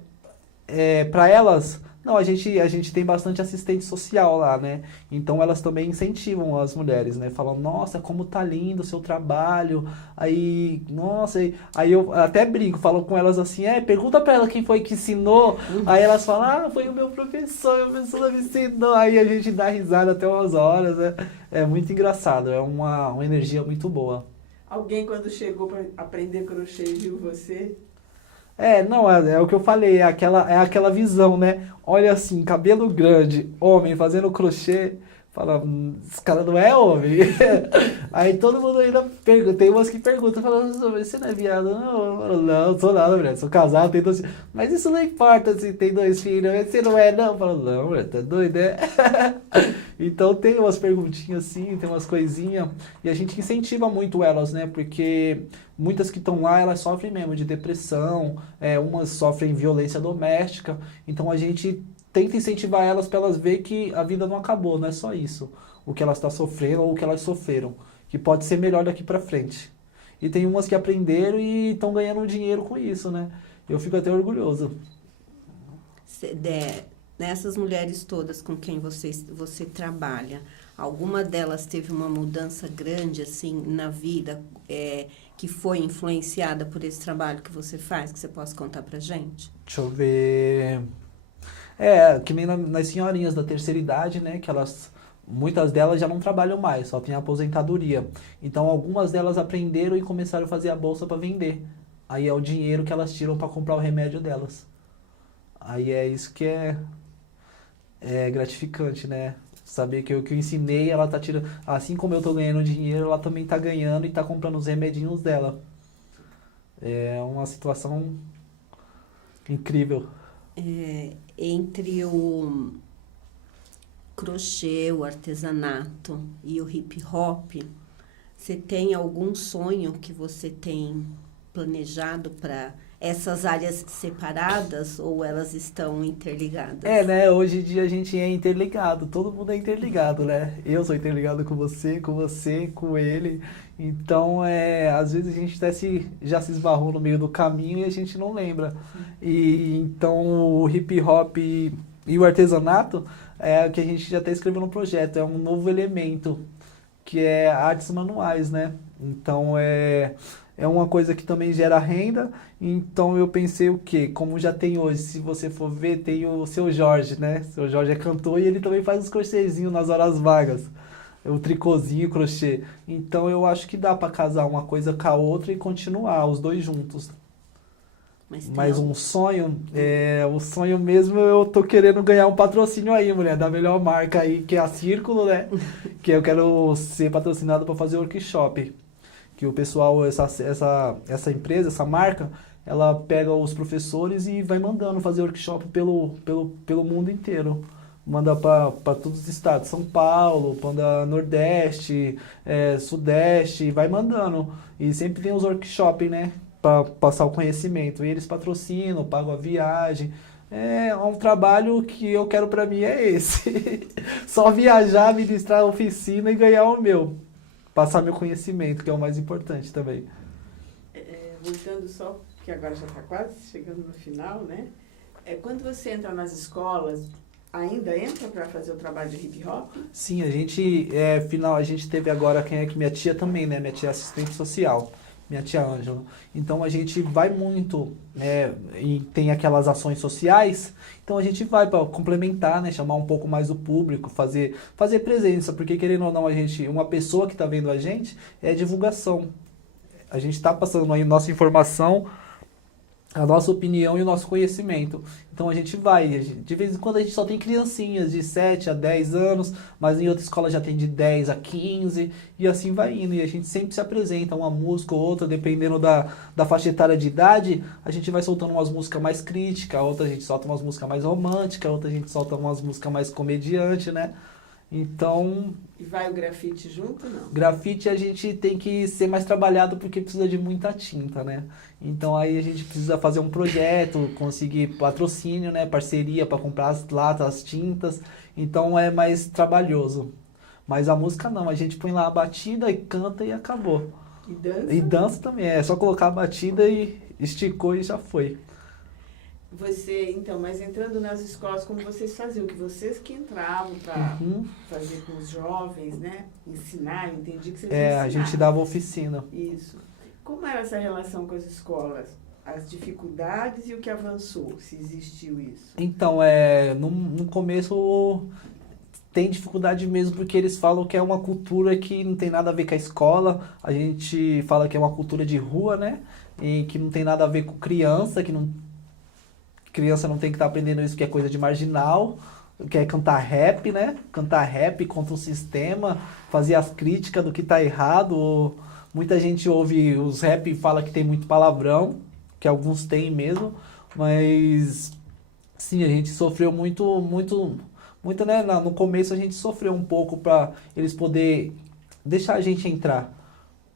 Para elas, não, a gente tem bastante assistente social lá, né? Então elas também incentivam as mulheres, né? Falam, nossa, como tá lindo o seu trabalho. Aí, nossa, aí eu até brinco, falo com elas assim, pergunta pra ela quem foi que ensinou. Aí elas falam, foi o meu professor me ensinou. Aí a gente dá risada até umas horas, né? É muito engraçado, é uma energia muito boa. Alguém, quando chegou para aprender crochê, viu você? Não, é o que eu falei, é aquela visão, né? Olha assim, cabelo grande, homem fazendo crochê, fala, esse cara não é homem. Aí todo mundo ainda pergunta, tem umas que perguntam, falando, você não é viado? Não, eu falo, não sou nada, mulher, sou casado, tenho 2 filhos. Mas isso não importa se tem 2 filhos, você não é não? Eu falo, não, mulher, tá doido, né? Então tem umas perguntinhas assim, tem umas coisinhas, e a gente incentiva muito elas, né? Porque muitas que estão lá, elas sofrem mesmo de depressão, umas sofrem violência doméstica, então a gente tenta incentivar elas para elas verem que a vida não acabou, não é só isso, o que elas estão sofrendo ou o que elas sofreram, que pode ser melhor daqui para frente. E tem umas que aprenderam e estão ganhando dinheiro com isso, né? Eu fico até orgulhoso. Nessas mulheres todas com quem você trabalha, alguma delas teve uma mudança grande assim na vida, que foi influenciada por esse trabalho que você faz, que você possa contar pra gente? Deixa eu ver... que nem nas senhorinhas da terceira idade, né, que muitas delas já não trabalham mais, só tem aposentadoria. Então algumas delas aprenderam e começaram a fazer a bolsa para vender. Aí é o dinheiro que elas tiram para comprar o remédio delas. Aí é isso que é gratificante, né? Saber que o que eu ensinei, ela tá tirando. Assim como eu tô ganhando dinheiro, ela também tá ganhando e tá comprando os remedinhos dela. É uma situação incrível. Entre o crochê, o artesanato e o hip hop, você tem algum sonho que você tem planejado para essas áreas separadas ou elas estão interligadas? Né? Hoje em dia a gente é interligado, todo mundo é interligado, né? Eu sou interligado com você, com ele. Então, às vezes a gente até já se esbarrou no meio do caminho e a gente não lembra. E então o hip hop e o artesanato é o que a gente já até escreveu no projeto, é um novo elemento, que é artes manuais, né? Então é uma coisa que também gera renda. Então eu pensei o quê? Como já tem hoje, se você for ver, tem o Seu Jorge, né? Seu Jorge é cantor e ele também faz os crochêzinhos nas horas vagas. O tricôzinho, o crochê. Então eu acho que dá para casar uma coisa com a outra e continuar os dois juntos. Mas um sonho, o sonho mesmo, eu tô querendo ganhar um patrocínio aí, mulher, da melhor marca aí, que é a Círculo, né? Que eu quero ser patrocinado para fazer workshop. Que o pessoal, essa empresa, essa marca, ela pega os professores e vai mandando fazer workshop pelo mundo inteiro. Manda para todos os estados, São Paulo, manda Nordeste, Sudeste, vai mandando. E sempre tem os workshops, né? Para passar o conhecimento. E eles patrocinam, pagam a viagem. É um trabalho que eu quero para mim é esse. Só viajar, ministrar a oficina e ganhar o meu. Passar meu conhecimento, que é o mais importante também. Voltando só, que agora já está quase chegando no final, né? Quando você entra nas escolas, ainda entra para fazer o trabalho de hip hop? Sim, a gente teve agora, minha tia também, né? Minha tia é assistente social, minha tia Ângela. Então a gente vai muito, e tem aquelas ações sociais, então a gente vai para complementar, né? Chamar um pouco mais o público, fazer presença, porque querendo ou não, uma pessoa que está vendo a gente é divulgação. A gente está passando aí nossa informação, a nossa opinião e o nosso conhecimento. Então a gente vai, de vez em quando a gente só tem criancinhas de 7 a 10 anos, mas em outra escola já tem de 10 a 15, e assim vai indo. E a gente sempre se apresenta, uma música ou outra, dependendo da faixa etária de idade, a gente vai soltando umas músicas mais críticas, outra a gente solta umas músicas mais românticas, outra a gente solta umas músicas mais comediante, né? Então... E vai o grafite junto, não? Grafite a gente tem que ser mais trabalhado porque precisa de muita tinta, né? Então aí a gente precisa fazer um projeto, conseguir patrocínio, né? Parceria para comprar as latas, as tintas. Então é mais trabalhoso. Mas a música não, a gente põe lá a batida e canta e acabou. E dança? E dança também, é só colocar a batida e esticou e já foi. Então, mas entrando nas escolas, como vocês faziam? Que vocês que entravam para fazer com os jovens, né? Ensinar, eu entendi que vocês ensinavam. A gente dava oficina. Isso. Como era essa relação com as escolas? As dificuldades e o que avançou, se existiu isso? Então, no começo tem dificuldade mesmo, porque eles falam que é uma cultura que não tem nada a ver com a escola. A gente fala que é uma cultura de rua, né? E que não tem nada a ver com criança, criança não tem que estar aprendendo isso, que é coisa de marginal, que é cantar rap, né? Cantar rap contra o sistema, fazer as críticas do que está errado. Muita gente ouve os rap e fala que tem muito palavrão, que alguns têm mesmo, mas sim, a gente sofreu muito, né? No começo a gente sofreu um pouco para eles poderem deixar a gente entrar.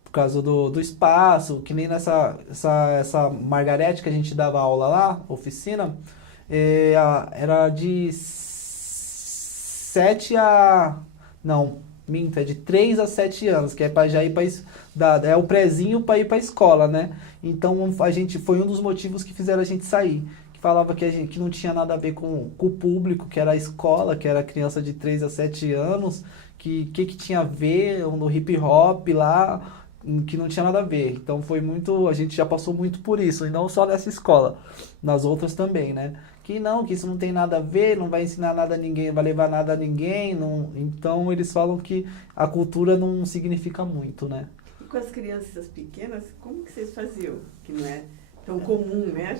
Por causa do espaço, que nem essa Margarete que a gente dava aula lá, oficina, era de 7 a... Não, minto, é de 3 a 7 anos, que é para já ir é o prézinho para ir para a escola, né? Então foi um dos motivos que fizeram a gente sair. Que falava que não tinha nada a ver com o público, que era a escola, que era criança de 3 a 7 anos, que tinha a ver no hip hop lá, que não tinha nada a ver. Então a gente já passou muito por isso, e não só nessa escola, nas outras também, né? Que isso não tem nada a ver, não vai ensinar nada a ninguém, vai levar nada a ninguém, não... Então eles falam que a cultura não significa muito, né? E com as crianças pequenas, como que vocês faziam? Que não é tão comum, né?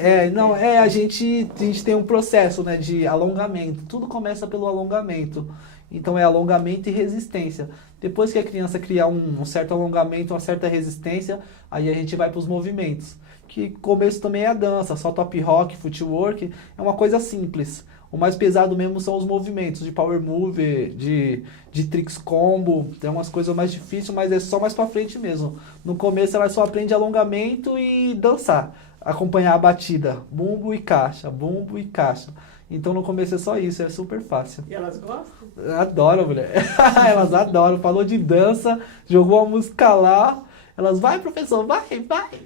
A gente tem um processo, né, de alongamento. Tudo começa pelo alongamento. Então é alongamento e resistência. Depois que a criança criar um certo alongamento, uma certa resistência, aí a gente vai para os movimentos. Que começo também é a dança, só top rock, footwork, é uma coisa simples. O mais pesado mesmo são os movimentos de power move, de tricks combo, tem umas coisas mais difíceis, mas é só mais pra frente mesmo. No começo ela só aprende alongamento e dançar, acompanhar a batida, bumbo e caixa, bumbo e caixa. Então no começo é só isso, é super fácil. E elas gostam? Adoram, mulher. Elas adoram, falou de dança, jogou a música lá, elas, vai professor, vai.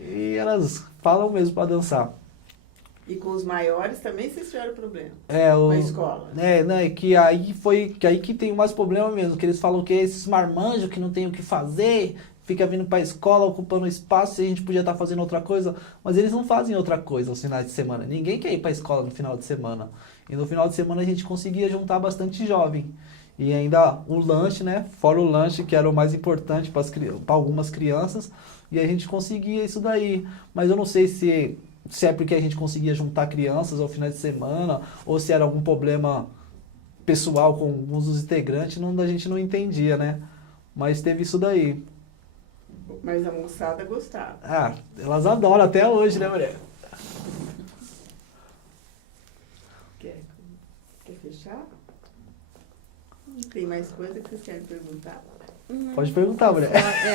E elas falam mesmo pra dançar. E com os maiores também vocês tiveram problema? Com a escola? Que aí que tem mais problema mesmo, que eles falam que esses marmanjos que não tem o que fazer, fica vindo pra escola, ocupando espaço, e a gente podia estar fazendo outra coisa, mas eles não fazem outra coisa aos finais de semana. Ninguém quer ir pra escola no final de semana. E no final de semana a gente conseguia juntar bastante jovem. E ainda o lanche, né? Fora o lanche, que era o mais importante para algumas crianças, e a gente conseguia isso daí. Mas eu não sei se é porque a gente conseguia juntar crianças ao final de semana, ou se era algum problema pessoal com alguns dos integrantes, a gente não entendia, né? Mas teve isso daí. Mas a moçada gostava. Ah, elas adoram até hoje, né, mulher? Quer fechar? Tem mais coisa que vocês querem perguntar? Pode perguntar, mulher.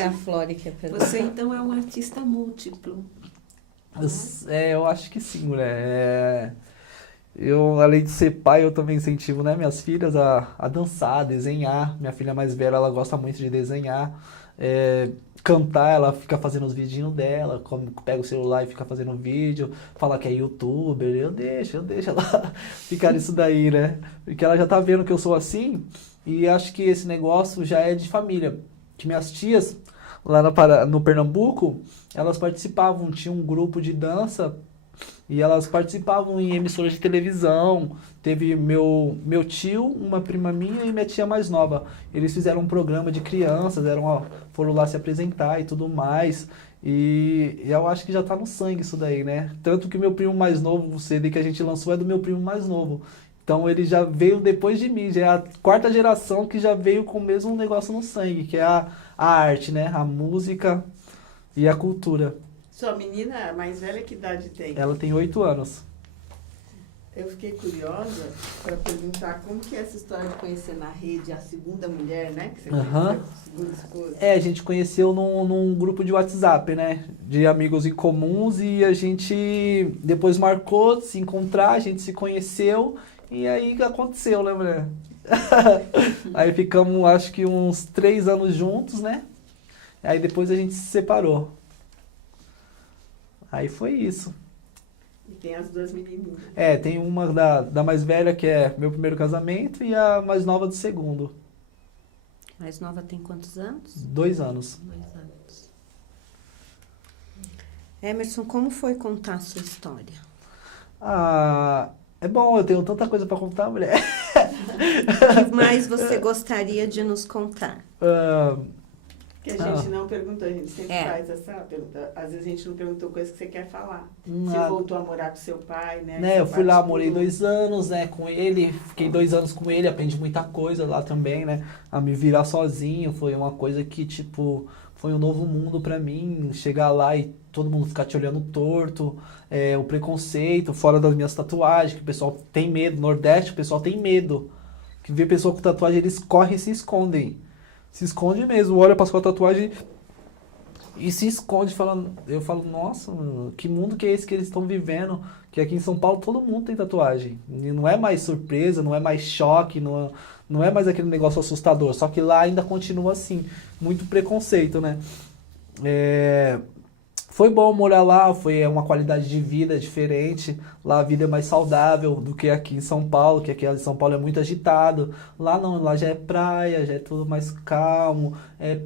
A Flori quer perguntar. Você então é um artista múltiplo. Eu acho que sim, mulher. Eu, além de ser pai, eu também incentivo, né, minhas filhas a dançar, a desenhar. Minha filha mais velha, ela gosta muito de desenhar. Cantar, ela fica fazendo os vidinhos dela, pega o celular e fica fazendo vídeo, fala que é youtuber, eu deixo ela ficar nisso daí, né? Porque ela já tá vendo que eu sou assim, e acho que esse negócio já é de família. Que minhas tias, lá no Pernambuco, elas participavam, tinha um grupo de dança, e elas participavam em emissoras de televisão. Teve meu tio, uma prima minha e minha tia mais nova. Eles fizeram um programa de crianças, foram lá se apresentar e tudo mais. E eu acho que já tá no sangue isso daí, né? Tanto que meu primo mais novo, o CD que a gente lançou é do meu primo mais novo. Então ele já veio depois de mim, já é a quarta geração que já veio com o mesmo negócio no sangue, que é a arte, né? A música e a cultura. Sua menina mais velha, que idade tem? Ela tem 8 anos. Eu fiquei curiosa para perguntar como que é essa história de conhecer na rede a segunda mulher, né? Que você conheceu, a segunda esposa. A gente conheceu num grupo de WhatsApp, né? De amigos em comuns, e a gente depois marcou se encontrar, a gente se conheceu, e aí aconteceu, né, mulher? Aí ficamos, acho que uns 3 anos juntos, né? Aí depois a gente se separou. Aí foi isso. E tem as duas menininhas. Tem uma da mais velha, que é meu primeiro casamento, e a mais nova do segundo. Mais nova tem quantos anos? 2 anos. 2 anos. Emerson, como foi contar a sua história? É bom, eu tenho tanta coisa para contar, mulher. O que mais você gostaria de nos contar? Que a gente não perguntou, a gente sempre faz essa pergunta. Às vezes a gente não perguntou coisas que você quer falar. Você voltou a morar com seu pai, né? Eu fui lá, morei 2 anos, né, com ele, fiquei 2 anos com ele, aprendi muita coisa lá também, né, a me virar sozinho, foi uma coisa que, tipo, foi um novo mundo pra mim, chegar lá e todo mundo ficar te olhando torto, o preconceito, fora das minhas tatuagens, que o pessoal tem medo, Nordeste o pessoal tem medo, que vê pessoa com tatuagem, eles correm e se escondem. Se esconde mesmo, olha pra sua tatuagem e se esconde, falando. Eu falo, nossa, mano, que mundo que é esse que eles estão vivendo? Que aqui em São Paulo todo mundo tem tatuagem. E não é mais surpresa, não é mais choque, não é mais aquele negócio assustador. Só que lá ainda continua assim, muito preconceito, né? Foi bom morar lá, foi uma qualidade de vida diferente. Lá a vida é mais saudável do que aqui em São Paulo, que aqui em São Paulo é muito agitado. Lá não, lá já é praia, já é tudo mais calmo.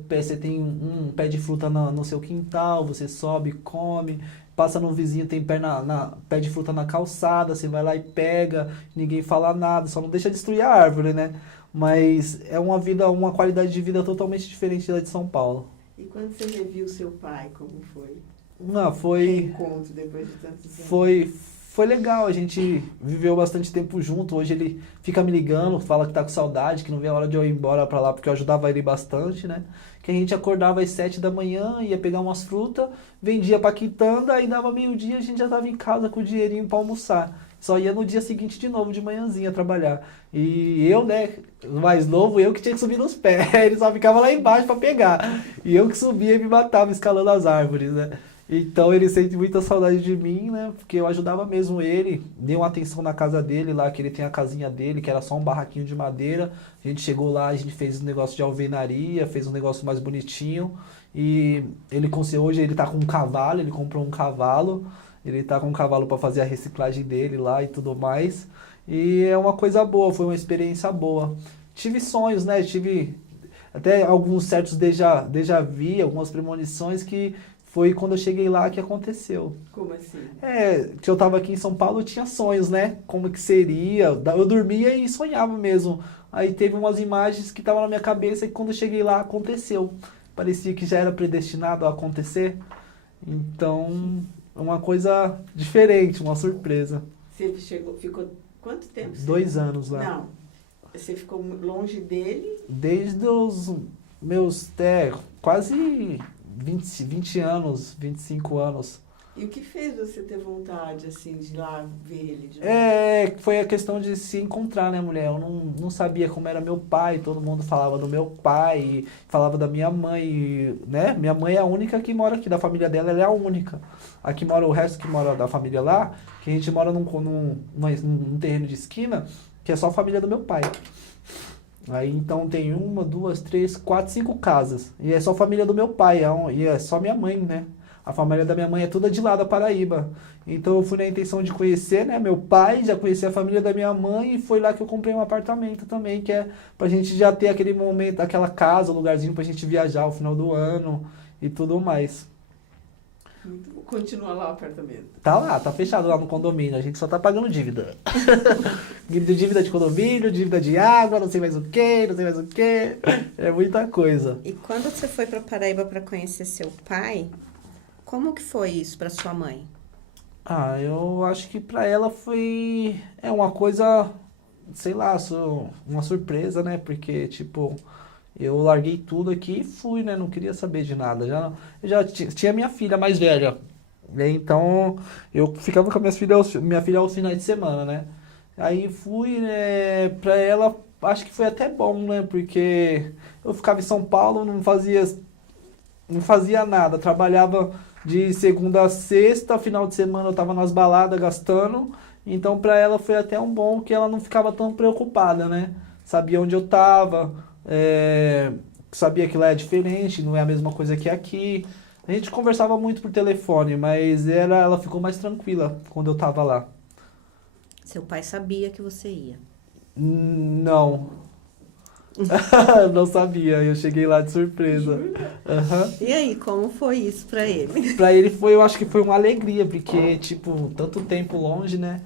Você tem um pé de fruta no seu quintal, você sobe, come. Passa no vizinho, tem pé de fruta na calçada, você vai lá e pega, ninguém fala nada, só não deixa destruir a árvore, né? Mas é uma qualidade de vida totalmente diferente da de São Paulo. E quando você reviu seu pai, como foi? Não, foi... Encontro depois de tantos anos. Foi legal, a gente viveu bastante tempo junto. Hoje ele fica me ligando, fala que tá com saudade, que não vê a hora de eu ir embora pra lá, porque eu ajudava ele bastante, né? Que a gente acordava às 7 da manhã, ia pegar umas frutas, vendia pra quitanda, aí dava meio-dia, a gente já tava em casa com o dinheirinho pra almoçar. Só ia no dia seguinte de novo, de manhãzinha, trabalhar. E eu, né, mais novo, eu que tinha que subir nos pés, ele só ficava lá embaixo pra pegar. E eu que subia e me matava escalando as árvores, né? Então ele sente muita saudade de mim, né? Porque eu ajudava mesmo ele, dei uma atenção na casa dele lá, que ele tem a casinha dele, que era só um barraquinho de madeira. A gente chegou lá, a gente fez um negócio de alvenaria, fez um negócio mais bonitinho. E ele conseguiu, hoje ele tá com um cavalo, ele comprou um cavalo, ele tá com um cavalo para fazer a reciclagem dele lá e tudo mais. E é uma coisa boa, foi uma experiência boa. Tive sonhos, né? Tive até alguns certos déjà vu, algumas premonições que foi quando eu cheguei lá que aconteceu. Como assim? Que eu tava aqui em São Paulo, eu tinha sonhos, né? Como que seria. Eu dormia e sonhava mesmo. Aí teve umas imagens que estavam na minha cabeça e quando eu cheguei lá aconteceu. Parecia que já era predestinado a acontecer. Então, uma coisa diferente, uma surpresa. Você ficou quanto tempo? 2 anos lá. Não. Você ficou longe dele? Desde os meus quase 20 anos, 25 anos. E o que fez você ter vontade, assim, de ir lá ver ele de novo? Foi a questão de se encontrar, né, mulher? Eu não sabia como era meu pai, todo mundo falava do meu pai, falava da minha mãe, né? Minha mãe é a única que mora aqui, da família dela, ela é a única. Aqui mora o resto que mora da família lá, que a gente mora num terreno de esquina, que é só a família do meu pai. Aí então tem 1, 2, 3, 4, 5 casas. E é só a família do meu pai, e é só minha mãe, né? A família da minha mãe é toda de lá da Paraíba. Então eu fui na intenção de conhecer, né, meu pai, já conheci a família da minha mãe e foi lá que eu comprei um apartamento também, que é pra gente já ter aquele momento, aquela casa, um lugarzinho pra gente viajar ao final do ano e tudo mais. Continua lá o apartamento. Tá lá, tá fechado lá no condomínio, a gente só tá pagando dívida. Dívida de condomínio, dívida de água, não sei mais o que, não sei mais o que. É muita coisa. E quando você foi para Paraíba para conhecer seu pai, como que foi isso para sua mãe? Eu acho que pra ela foi uma coisa, sei lá, uma surpresa, né? Porque, tipo, eu larguei tudo aqui e fui, né? Não queria saber de nada. Eu já tinha minha filha mais velha. Então, eu ficava com a minha filha aos finais de semana, né? Aí fui, né? Pra ela, acho que foi até bom, né? Porque eu ficava em São Paulo, não fazia nada. Trabalhava de segunda a sexta, final de semana eu tava nas baladas gastando. Então, pra ela foi até um bom que ela não ficava tão preocupada, né? Sabia onde eu tava, sabia que lá é diferente, não é a mesma coisa que aqui. A gente conversava muito por telefone, mas ela ficou mais tranquila quando eu tava lá. Seu pai sabia que você ia? Não. Não sabia, eu cheguei lá de surpresa. Uhum. E aí, como foi isso pra ele? Pra ele eu acho que foi uma alegria, porque, tipo, tanto tempo longe, né?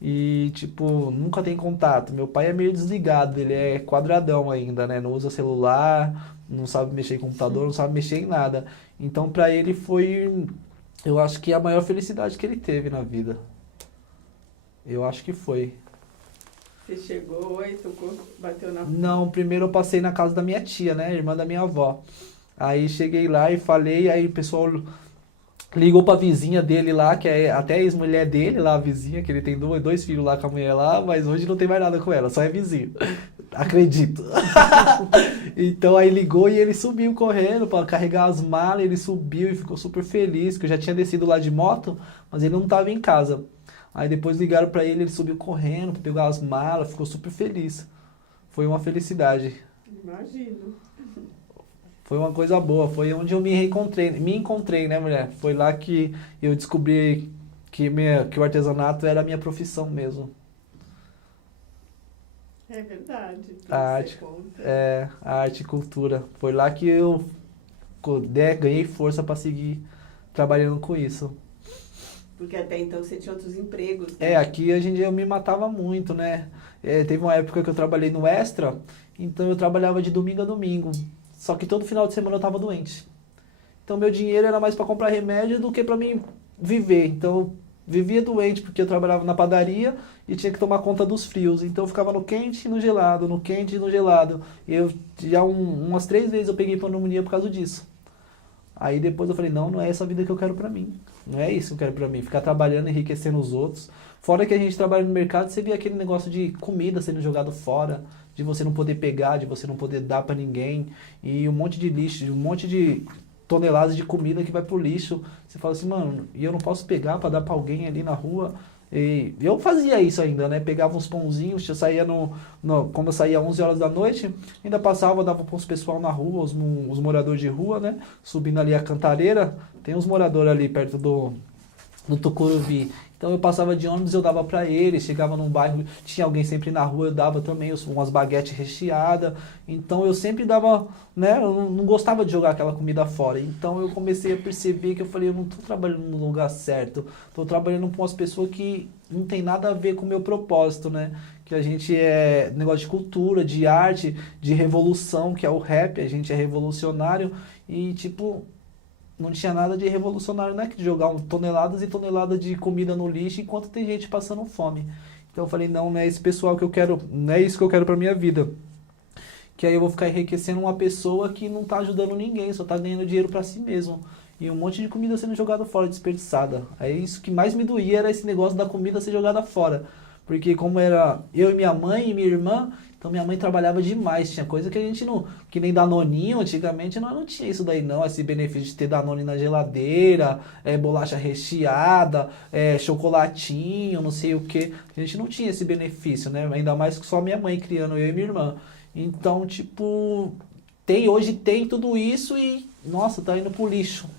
E, tipo, nunca tem contato. Meu pai é meio desligado, ele é quadradão ainda, né? Não usa celular, não sabe mexer em computador, não sabe mexer em nada. Então, pra ele foi, eu acho que a maior felicidade que ele teve na vida. Eu acho que foi. Você chegou e tocou, bateu na... Não, primeiro eu passei na casa da minha tia, né? Irmã da minha avó. Aí cheguei lá e falei, aí o pessoal ligou pra vizinha dele lá, que é até a ex-mulher dele lá, a vizinha, que ele tem dois filhos lá com a mulher lá, mas hoje não tem mais nada com ela, só é vizinho. Acredito. Então aí ligou e ele subiu correndo pra carregar as malas, ele subiu e ficou super feliz, que eu já tinha descido lá de moto, mas ele não tava em casa. Aí depois ligaram pra ele, ele subiu correndo, pegou as malas, ficou super feliz. Foi uma felicidade. Imagino. Foi uma coisa boa, foi onde eu me encontrei, né, mulher? Foi lá que eu descobri que o artesanato era a minha profissão mesmo. É verdade. A arte e cultura. Foi lá que eu ganhei força para seguir trabalhando com isso. Porque até então você tinha outros empregos, né? Aqui eu me matava muito, né? Teve uma época que eu trabalhei no Extra, então eu trabalhava de domingo a domingo. Só que todo final de semana eu tava doente. Então meu dinheiro era mais para comprar remédio do que para mim viver. Então eu vivia doente porque eu trabalhava na padaria e tinha que tomar conta dos frios. Então eu ficava no quente e no gelado, no quente e no gelado. E eu já umas 3 vezes eu peguei pneumonia por causa disso. Aí depois eu falei, não é essa vida que eu quero pra mim. Não é isso que eu quero pra mim. Ficar trabalhando, enriquecendo os outros. Fora que a gente trabalha no mercado, você vê aquele negócio de comida sendo jogado fora, de você não poder pegar, de você não poder dar pra ninguém. E um monte de lixo, um monte de toneladas de comida que vai pro lixo. Você fala assim, mano, e eu não posso pegar pra dar pra alguém ali na rua? E eu fazia isso ainda, né? Pegava uns pãozinhos, eu saía quando eu saía às 11 horas da noite, ainda passava, dava para os pessoal na rua, os moradores de rua, né? Subindo ali a Cantareira, tem uns moradores ali perto do Tucuruvi. Então eu passava de ônibus, eu dava para eles, chegava num bairro, tinha alguém sempre na rua, eu dava também umas baguetes recheadas. Então eu sempre dava, né? Eu não gostava de jogar aquela comida fora. Então eu comecei a perceber que eu falei, eu não estou trabalhando no lugar certo. Estou trabalhando com umas pessoas que não tem nada a ver com o meu propósito, né? Que a gente é negócio de cultura, de arte, de revolução, que é o rap, a gente é revolucionário e tipo... Não tinha nada de revolucionário, né? Que jogar toneladas e toneladas de comida no lixo enquanto tem gente passando fome. Então eu falei, não é esse pessoal que eu quero, não é isso que eu quero pra minha vida. Que aí eu vou ficar enriquecendo uma pessoa que não tá ajudando ninguém, só tá ganhando dinheiro pra si mesmo. E um monte de comida sendo jogada fora, desperdiçada. Aí isso que mais me doía era esse negócio da comida ser jogada fora. Porque como era eu e minha mãe e minha irmã, então minha mãe trabalhava demais, tinha coisa que a gente não... Que nem Danoninho, antigamente nós não tinha isso daí não, esse benefício de ter Danone na geladeira, bolacha recheada, chocolatinho, não sei o que. A gente não tinha esse benefício, né? Ainda mais que só minha mãe criando eu e minha irmã. Então, tipo, hoje tem tudo isso e, nossa, tá indo pro lixo.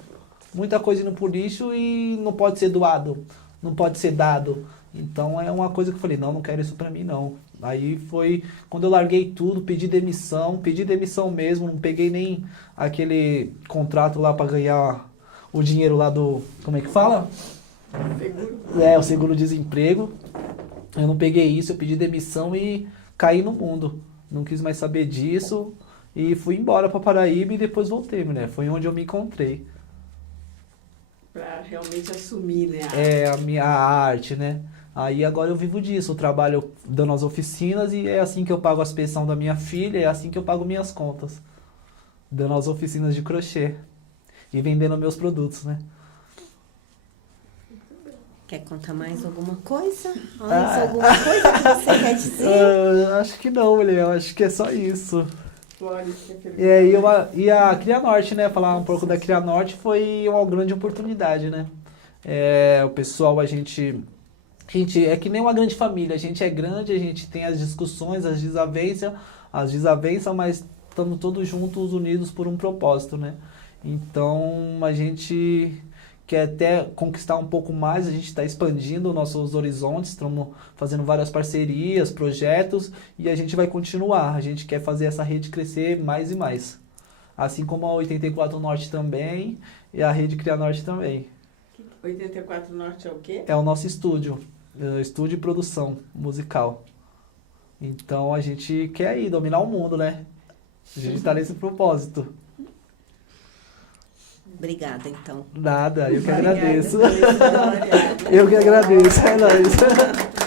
Muita coisa indo pro lixo e não pode ser doado, não pode ser dado. Então é uma coisa que eu falei, não quero isso pra mim não. Aí foi quando eu larguei tudo, pedi demissão mesmo, não peguei nem aquele contrato lá pra ganhar o dinheiro lá do, como é que fala? Seguro. O seguro-desemprego. Eu não peguei isso, eu pedi demissão e caí no mundo. Não quis mais saber disso e fui embora pra Paraíba e depois voltei, né? Foi onde eu me encontrei. Pra realmente assumir, né? A arte, né? Aí agora eu vivo disso, eu trabalho dando as oficinas e é assim que eu pago as pensões da minha filha, é assim que eu pago minhas contas. Dando as oficinas de crochê e vendendo meus produtos, né? Quer contar mais alguma coisa? Alguma coisa que você quer dizer? Acho que não, mulher, acho que é só isso. Flores, E a Cria Norte, né? Falar um pouco da Cria Norte foi uma grande oportunidade, né? O pessoal, a gente é que nem uma grande família, a gente é grande, a gente tem as discussões, as desavenças, mas estamos todos juntos, unidos por um propósito, né? Então, a gente quer até conquistar um pouco mais, a gente está expandindo nossos horizontes, estamos fazendo várias parcerias, projetos, e a gente vai continuar, a gente quer fazer essa rede crescer mais e mais. Assim como a 84 Norte também, e a rede Cria Norte também. 84 Norte é o quê? É o nosso estúdio de produção musical. Então a gente quer aí dominar o mundo, né? A gente tá nesse propósito. Obrigada, então. Nada, eu que Obrigada, agradeço. Glória. Eu que agradeço, é nóis.